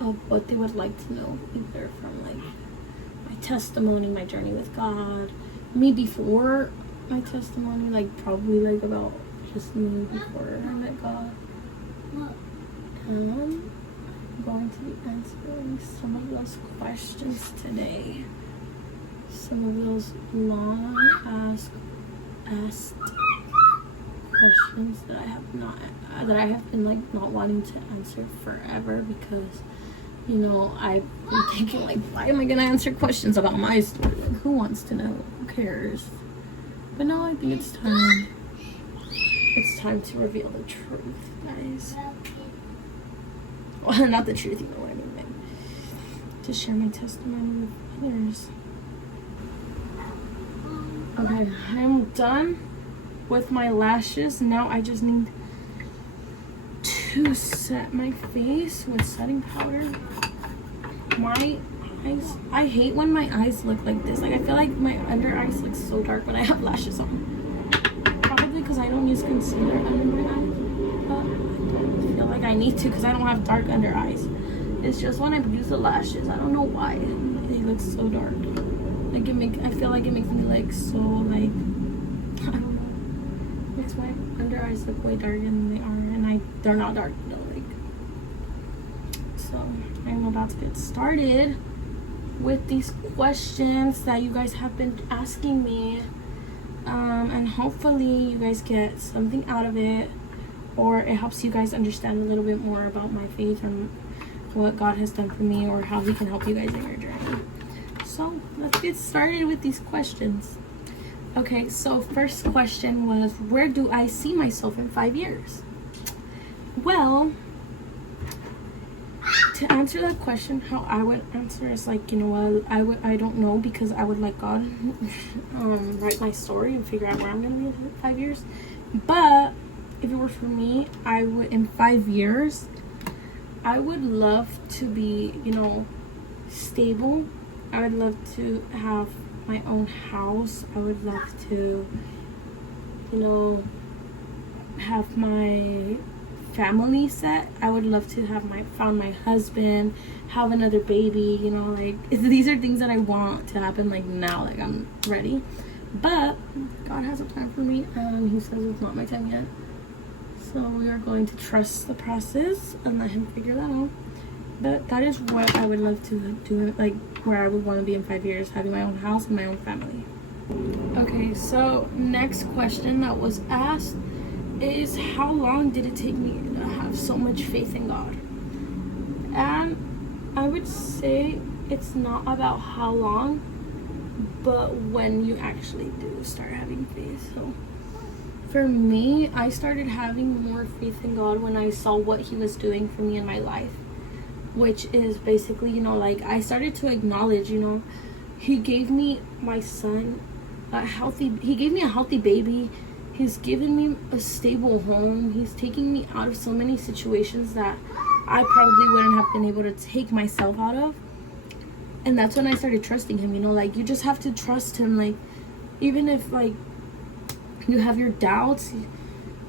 of what they would like to know, either from like my testimony, my journey with God, me before my testimony, like probably like about just me before I met God. I'm going to be answering some of those questions today. Some of those long asked questions that I have been like not wanting to answer forever, because, you know, I've been thinking like, why am I gonna answer questions about my story? Like, who wants to know? Who cares? But now I think it's time. It's time to reveal the truth, guys. Well, not the truth, you know what I mean, but to share my testimony with others. Okay, I'm done with my lashes. Now I just need to set my face with setting powder. My eyes, I hate when my eyes look like this. Like, I feel like my under eyes look so dark when I have lashes on. Probably because I don't use concealer under my eyes, but I don't feel like I need to because I don't have dark under eyes. It's just when I use the lashes, I don't know why they look so dark. Like, I feel like it makes me like so like, I don't know. Makes my under eyes look way darker than they are, and they're not dark, you know, like. So I'm about to get started with these questions that you guys have been asking me, and hopefully you guys get something out of it, or it helps you guys understand a little bit more about my faith and what God has done for me, or how he can help you guys in your journey. So let's get started with these questions. Okay, so first question was, where do I see myself in 5 years? Well, to answer that question, how I would answer is like, you know what, I don't know, because I would let God write my story and figure out where I'm gonna be in 5 years. But if it were for me, I would, in 5 years, I would love to be, you know, stable. I would love to have my own house. I would love to, you know, have my family set. I would love to have found my husband, have another baby, you know, like, these are things that I want to happen like now, like I'm ready. But God has a plan for me, and he says it's not my time yet. So we are going to trust the process and let him figure that out. But that is what I would love to do, like where I would want to be in 5 years, having my own house and my own family. Okay, so next question that was asked is, how long did it take me to have so much faith in God? And I would say it's not about how long, but when you actually do start having faith. So for me, I started having more faith in God when I saw what he was doing for me in my life, which is basically, you know, like, I started to acknowledge, you know, he gave me my son he gave me a healthy baby. He's given me a stable home. He's taking me out of so many situations that I probably wouldn't have been able to take myself out of. And that's when I started trusting him, you know, like, you just have to trust him. Like, even if, like, you have your doubts,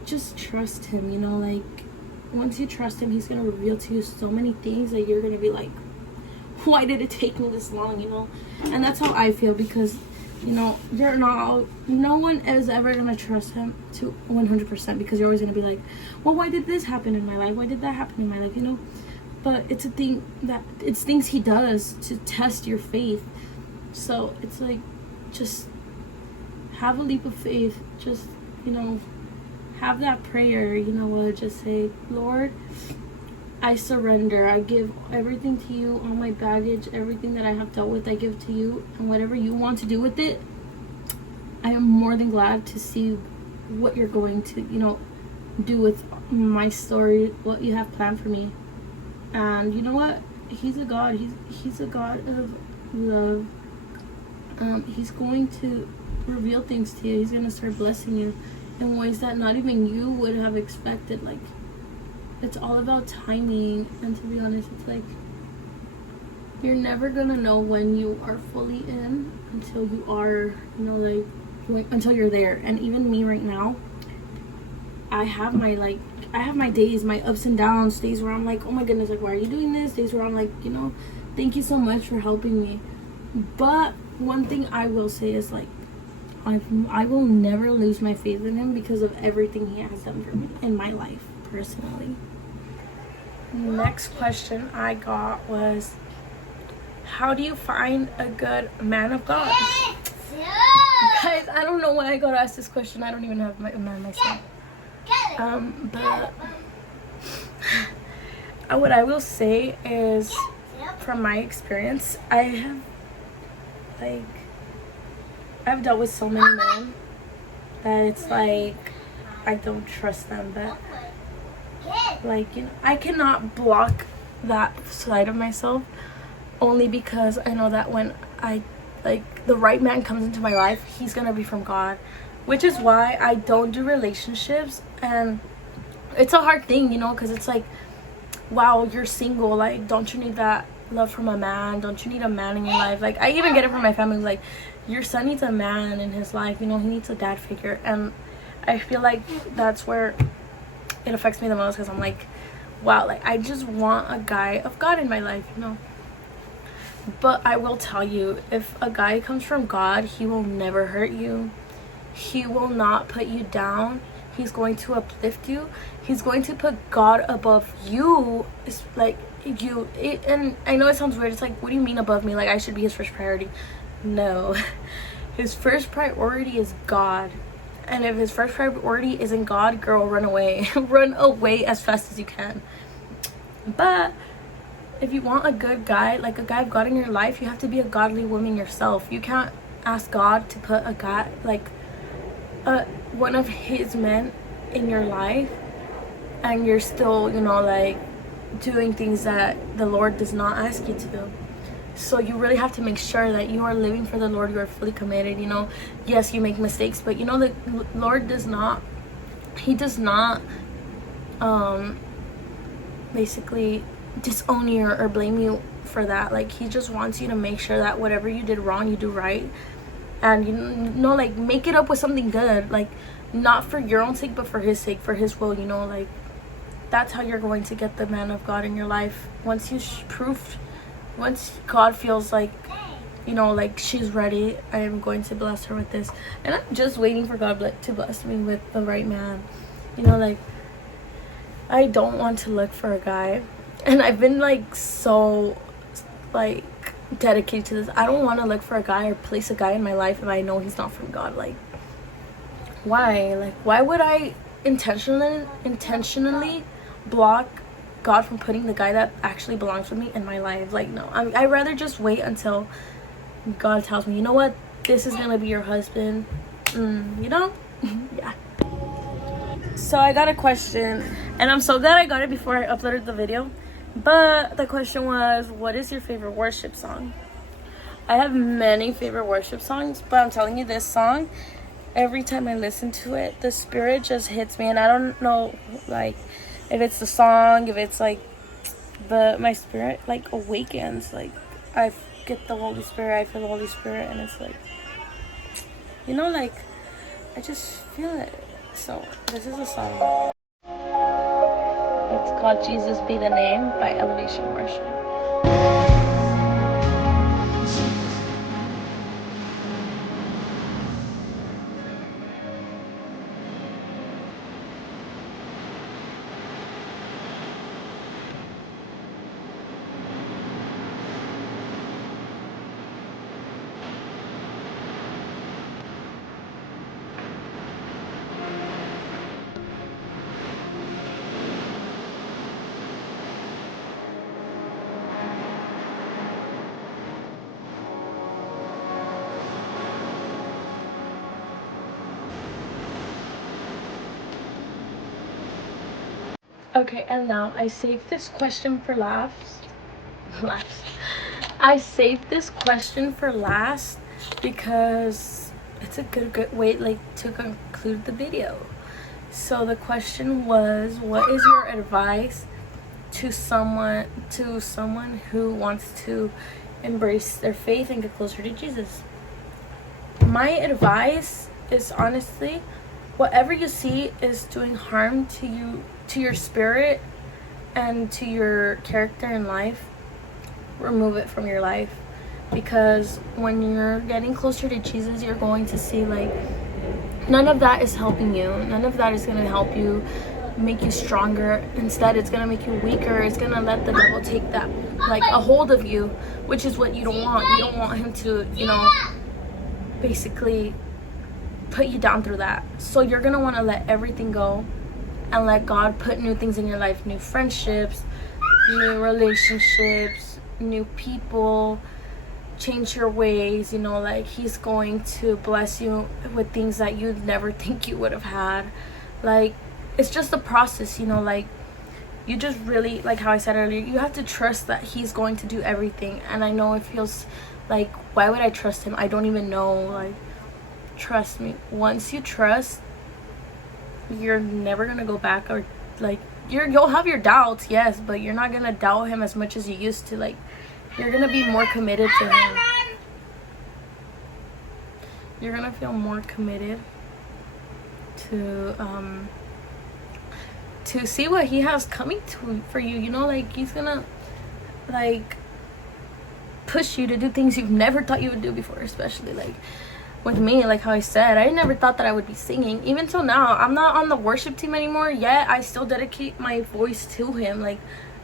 just trust him, you know, like, once you trust him, he's gonna reveal to you so many things that you're gonna be like, why did it take me this long, you know? And that's how I feel, because You know, no one is ever gonna trust him to 100% because you're always gonna be like, well, why did this happen in my life? Why did that happen in my life? You know, but it's things he does to test your faith. So it's like, just have a leap of faith. Just, you know, have that prayer. You know what? Just say, Lord, I surrender. I give everything to you, all my baggage, everything that I have dealt with, I give to you. And whatever you want to do with it, I am more than glad to see what you're going to, you know, do with my story, what you have planned for me. And you know what? He's a God. He's a God of love. He's going to reveal things to you. He's going to start blessing you in ways that not even you would have expected. Like, it's all about timing. And to be honest, it's like, you're never gonna know when you are fully in until you are, you know, like, until you're there. And even me right now, I have my days, my ups and downs, days where I'm like, oh my goodness, like, why are you doing this? Days where I'm like, you know, thank you so much for helping me. But one thing I will say is, like, I will never lose my faith in him because of everything he has done for me in my life, personally. Next question I got was, how do you find a good man of God? Guys, I don't know why I got asked this question. I don't even have a man myself. But what I will say is, from my experience, I've dealt with so many men that it's like, I don't trust them. But, like, you know, I cannot block that side of myself, only because I know that when the right man comes into my life, he's gonna be from God, which is why I don't do relationships. And it's a hard thing, you know, because it's like, wow, you're single, like, don't you need that love from a man? Don't you need a man in your life? Like, I even get it from my family, like, your son needs a man in his life, you know, he needs a dad figure. And I feel like that's where it affects me the most, because I'm like, wow, like, I just want a guy of God in my life, you know. But I will tell you, if a guy comes from God, he will never hurt you. He will not put you down. He's going to uplift you. He's going to put God above you. It's like, and I know it sounds weird. It's like, what do you mean above me? Like, I should be his first priority. No. His first priority is God. And if his first priority isn't God, girl, run away. Run away as fast as you can. But if you want a good guy, like a guy of God in your life, you have to be a godly woman yourself. You can't ask God to put a guy, like, one of his men in your life, and you're still, you know, like, doing things that the Lord does not ask you to do. So you really have to make sure that you are living for the Lord. You are fully committed, you know. Yes, you make mistakes, but you know, the Lord does not, he does not basically disown you or blame you for that. Like, he just wants you to make sure that whatever you did wrong, you do right. And, you know, like, make it up with something good, like, not for your own sake, but for his sake, for his will, you know. Like, that's how you're going to get the man of God in your life. Once once God feels like, you know, like, she's ready, I am going to bless her with this. And I'm just waiting for God to bless me with the right man, you know. Like, I don't want to look for a guy, and I've been, like, so, like, dedicated to this. I don't want to look for a guy or place a guy in my life if I know he's not from God. Like, why? Like, why would I intentionally block God from putting the guy that actually belongs with me in my life? Like, no. I'd rather just wait until God tells me, you know what, this is gonna be your husband. You know? Yeah. So I got a question, and I'm so glad I got it before I uploaded the video. But the question was, what is your favorite worship song? I have many favorite worship songs, but I'm telling you, this song, every time I listen to it, the spirit just hits me. And I don't know, like, if it's the song, if it's like, but my spirit, like, awakens. Like, I get the Holy Spirit, I feel the Holy Spirit, and it's like, you know, like, I just feel it. So this is a song. It's called Jesus Be the Name by Elevation Worship. Okay, and now I saved this question for last. I saved this question for last because it's a good way like to conclude the video. So the question was, what is your advice to someone who wants to embrace their faith and get closer to Jesus? My advice is, honestly, whatever you see is doing harm to you, to your spirit, and to your character in life, remove it from your life. Because when you're getting closer to Jesus, you're going to see like none of that is helping you. None of that is going to help you make you stronger. Instead, it's going to make you weaker. It's going to let the devil take that like a hold of you, which is what you don't want. You don't want him to, you know, basically put you down through that. So you're going to want to let everything go and let God put new things in your life, new friendships, new relationships, new people, change your ways, you know, like he's going to bless you with things that you'd never think you would have had. Like, it's just a process, you know, like you just really, like how I said earlier, you have to trust that he's going to do everything. And I know it feels like, why would I trust him? I don't even know. Like, trust me, once you trust, you're never gonna go back. Or like you'll have your doubts, yes, but you're not gonna doubt him as much as you used to. Like, you're gonna be more committed to him. You're gonna feel more committed to see what he has coming for you, you know, like he's gonna like push you to do things you've never thought you would do before. Especially like with me, like how I said, I never thought that I would be singing. Even till now, I'm not on the worship team anymore, yet I still dedicate my voice to him. Like,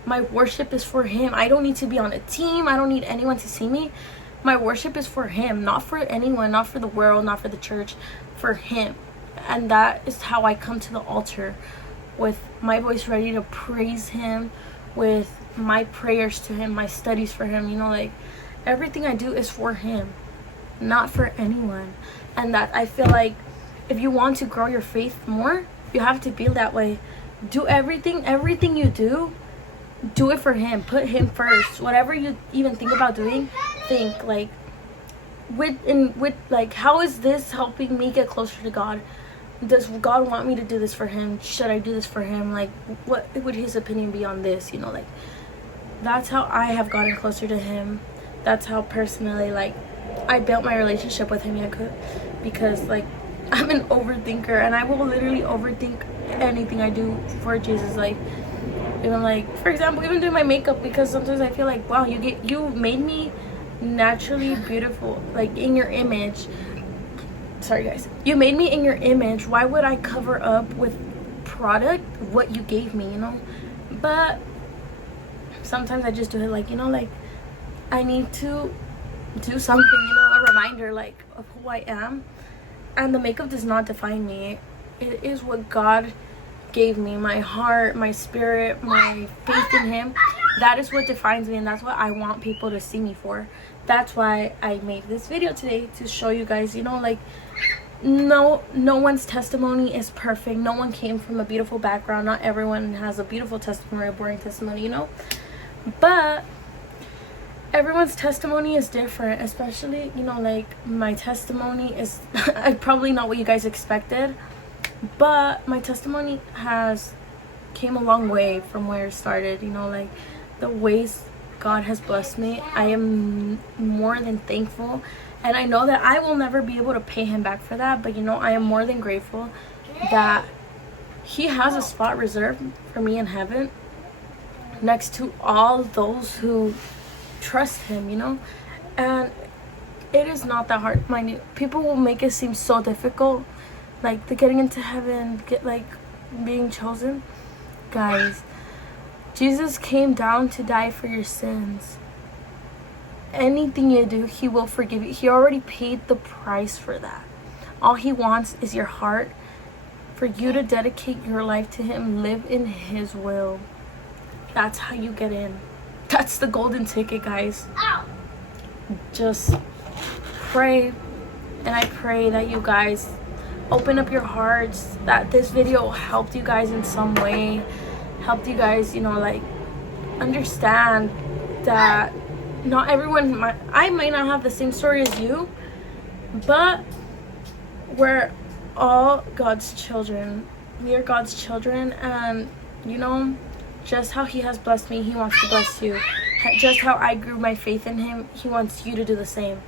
my worship is for him. I don't need to be on a team. I don't need anyone to see me. My worship is for him, not for anyone, not for the world, not for the church, for him. And that is how I come to the altar, with my voice ready to praise him, with my prayers to him, my studies for him, you know, like everything I do is for him, not for anyone. And that, I feel like, if you want to grow your faith more, you have to be that way. Do everything you do it for him. Put him first. Whatever you even think about doing, think like with like, how is this helping me get closer to God? Does God want me to do this for him? Should I do this for him? Like, what would his opinion be on this? You know, like, that's how I have gotten closer to him. That's how personally, like, I built my relationship with him. Because like, I'm an overthinker, and I will literally overthink anything I do for Jesus. Like, even like, for example, even doing my makeup, because sometimes I feel like, wow, you made me naturally beautiful, like in your image. Sorry guys, you made me in your image. Why would I cover up with product what you gave me, you know? But sometimes I just do it like, you know, like I need to do something, you know, a reminder like of who I am. And the makeup does not define me. It is what God gave me, my heart, my spirit, my faith in him. That is what defines me, and that's what I want people to see me for. That's why I made this video today, to show you guys, you know, like, no one's testimony is perfect. No one came from a beautiful background. Not everyone has a beautiful testimony or a boring testimony, you know, but everyone's testimony is different. Especially, you know, like my testimony is probably not what you guys expected, but my testimony came a long way from where it started. You know, like the ways God has blessed me, I am more than thankful. And I know that I will never be able to pay him back for that, but you know, I am more than grateful that he has a spot reserved for me in heaven next to all those who trust him, you know. And it is not that hard. People will make it seem so difficult, like the getting into heaven, being chosen. Guys, Jesus came down to die for your sins. Anything you do, he will forgive you. He already paid the price for that. All he wants is your heart, for you to dedicate your life to him, live in his will. That's how you get in. That's the golden ticket, guys. Just pray, and I pray that you guys open up your hearts, that this video helped you guys in some way, helped you guys, you know, like understand that not everyone I might not have the same story as you, but we're all God's children. We are God's children, and you know, just how he has blessed me, he wants to bless you. Just how I grew my faith in him, he wants you to do the same.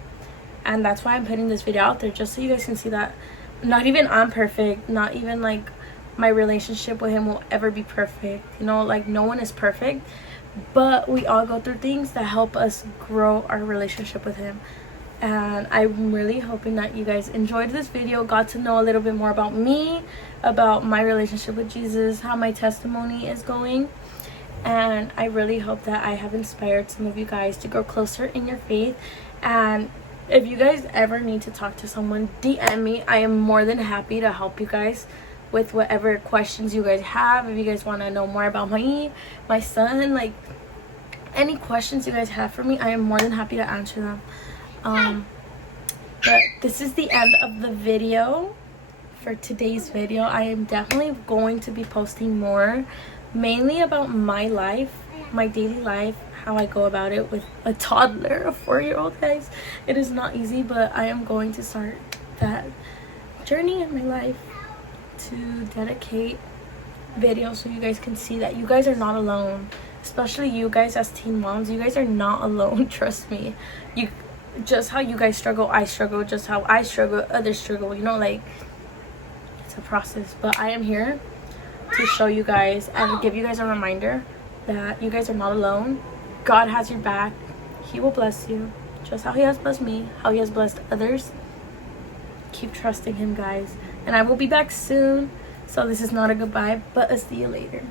And that's why I'm putting this video out there, just so you guys can see that not even I'm perfect, not even like my relationship with him will ever be perfect, you know, like no one is perfect, but we all go through things that help us grow our relationship with him. And I'm really hoping that you guys enjoyed this video, got to know a little bit more about me, about my relationship with Jesus, how my testimony is going. And I really hope that I have inspired some of you guys to grow closer in your faith. And if you guys ever need to talk to someone, DM me. I am more than happy to help you guys with whatever questions you guys have. If you guys want to know more about my son, like any questions you guys have for me, I am more than happy to answer them. But this is the end of the video for today's video. I am definitely going to be posting more, mainly about my life, my daily life, how I go about it with a toddler, a 4-year-old, guys. It is not easy, but I am going to start that journey in my life to dedicate videos so you guys can see that you guys are not alone. Especially you guys as teen moms, you guys are not alone. Trust me. Just how you guys struggle, I struggle. Just how I struggle, others struggle. You know, like, it's a process. But I am here to show you guys and give you guys a reminder that you guys are not alone. God has your back. He will bless you, just how he has blessed me, how he has blessed others. Keep trusting him, guys. And I will be back soon. So this is not a goodbye, but a see you later.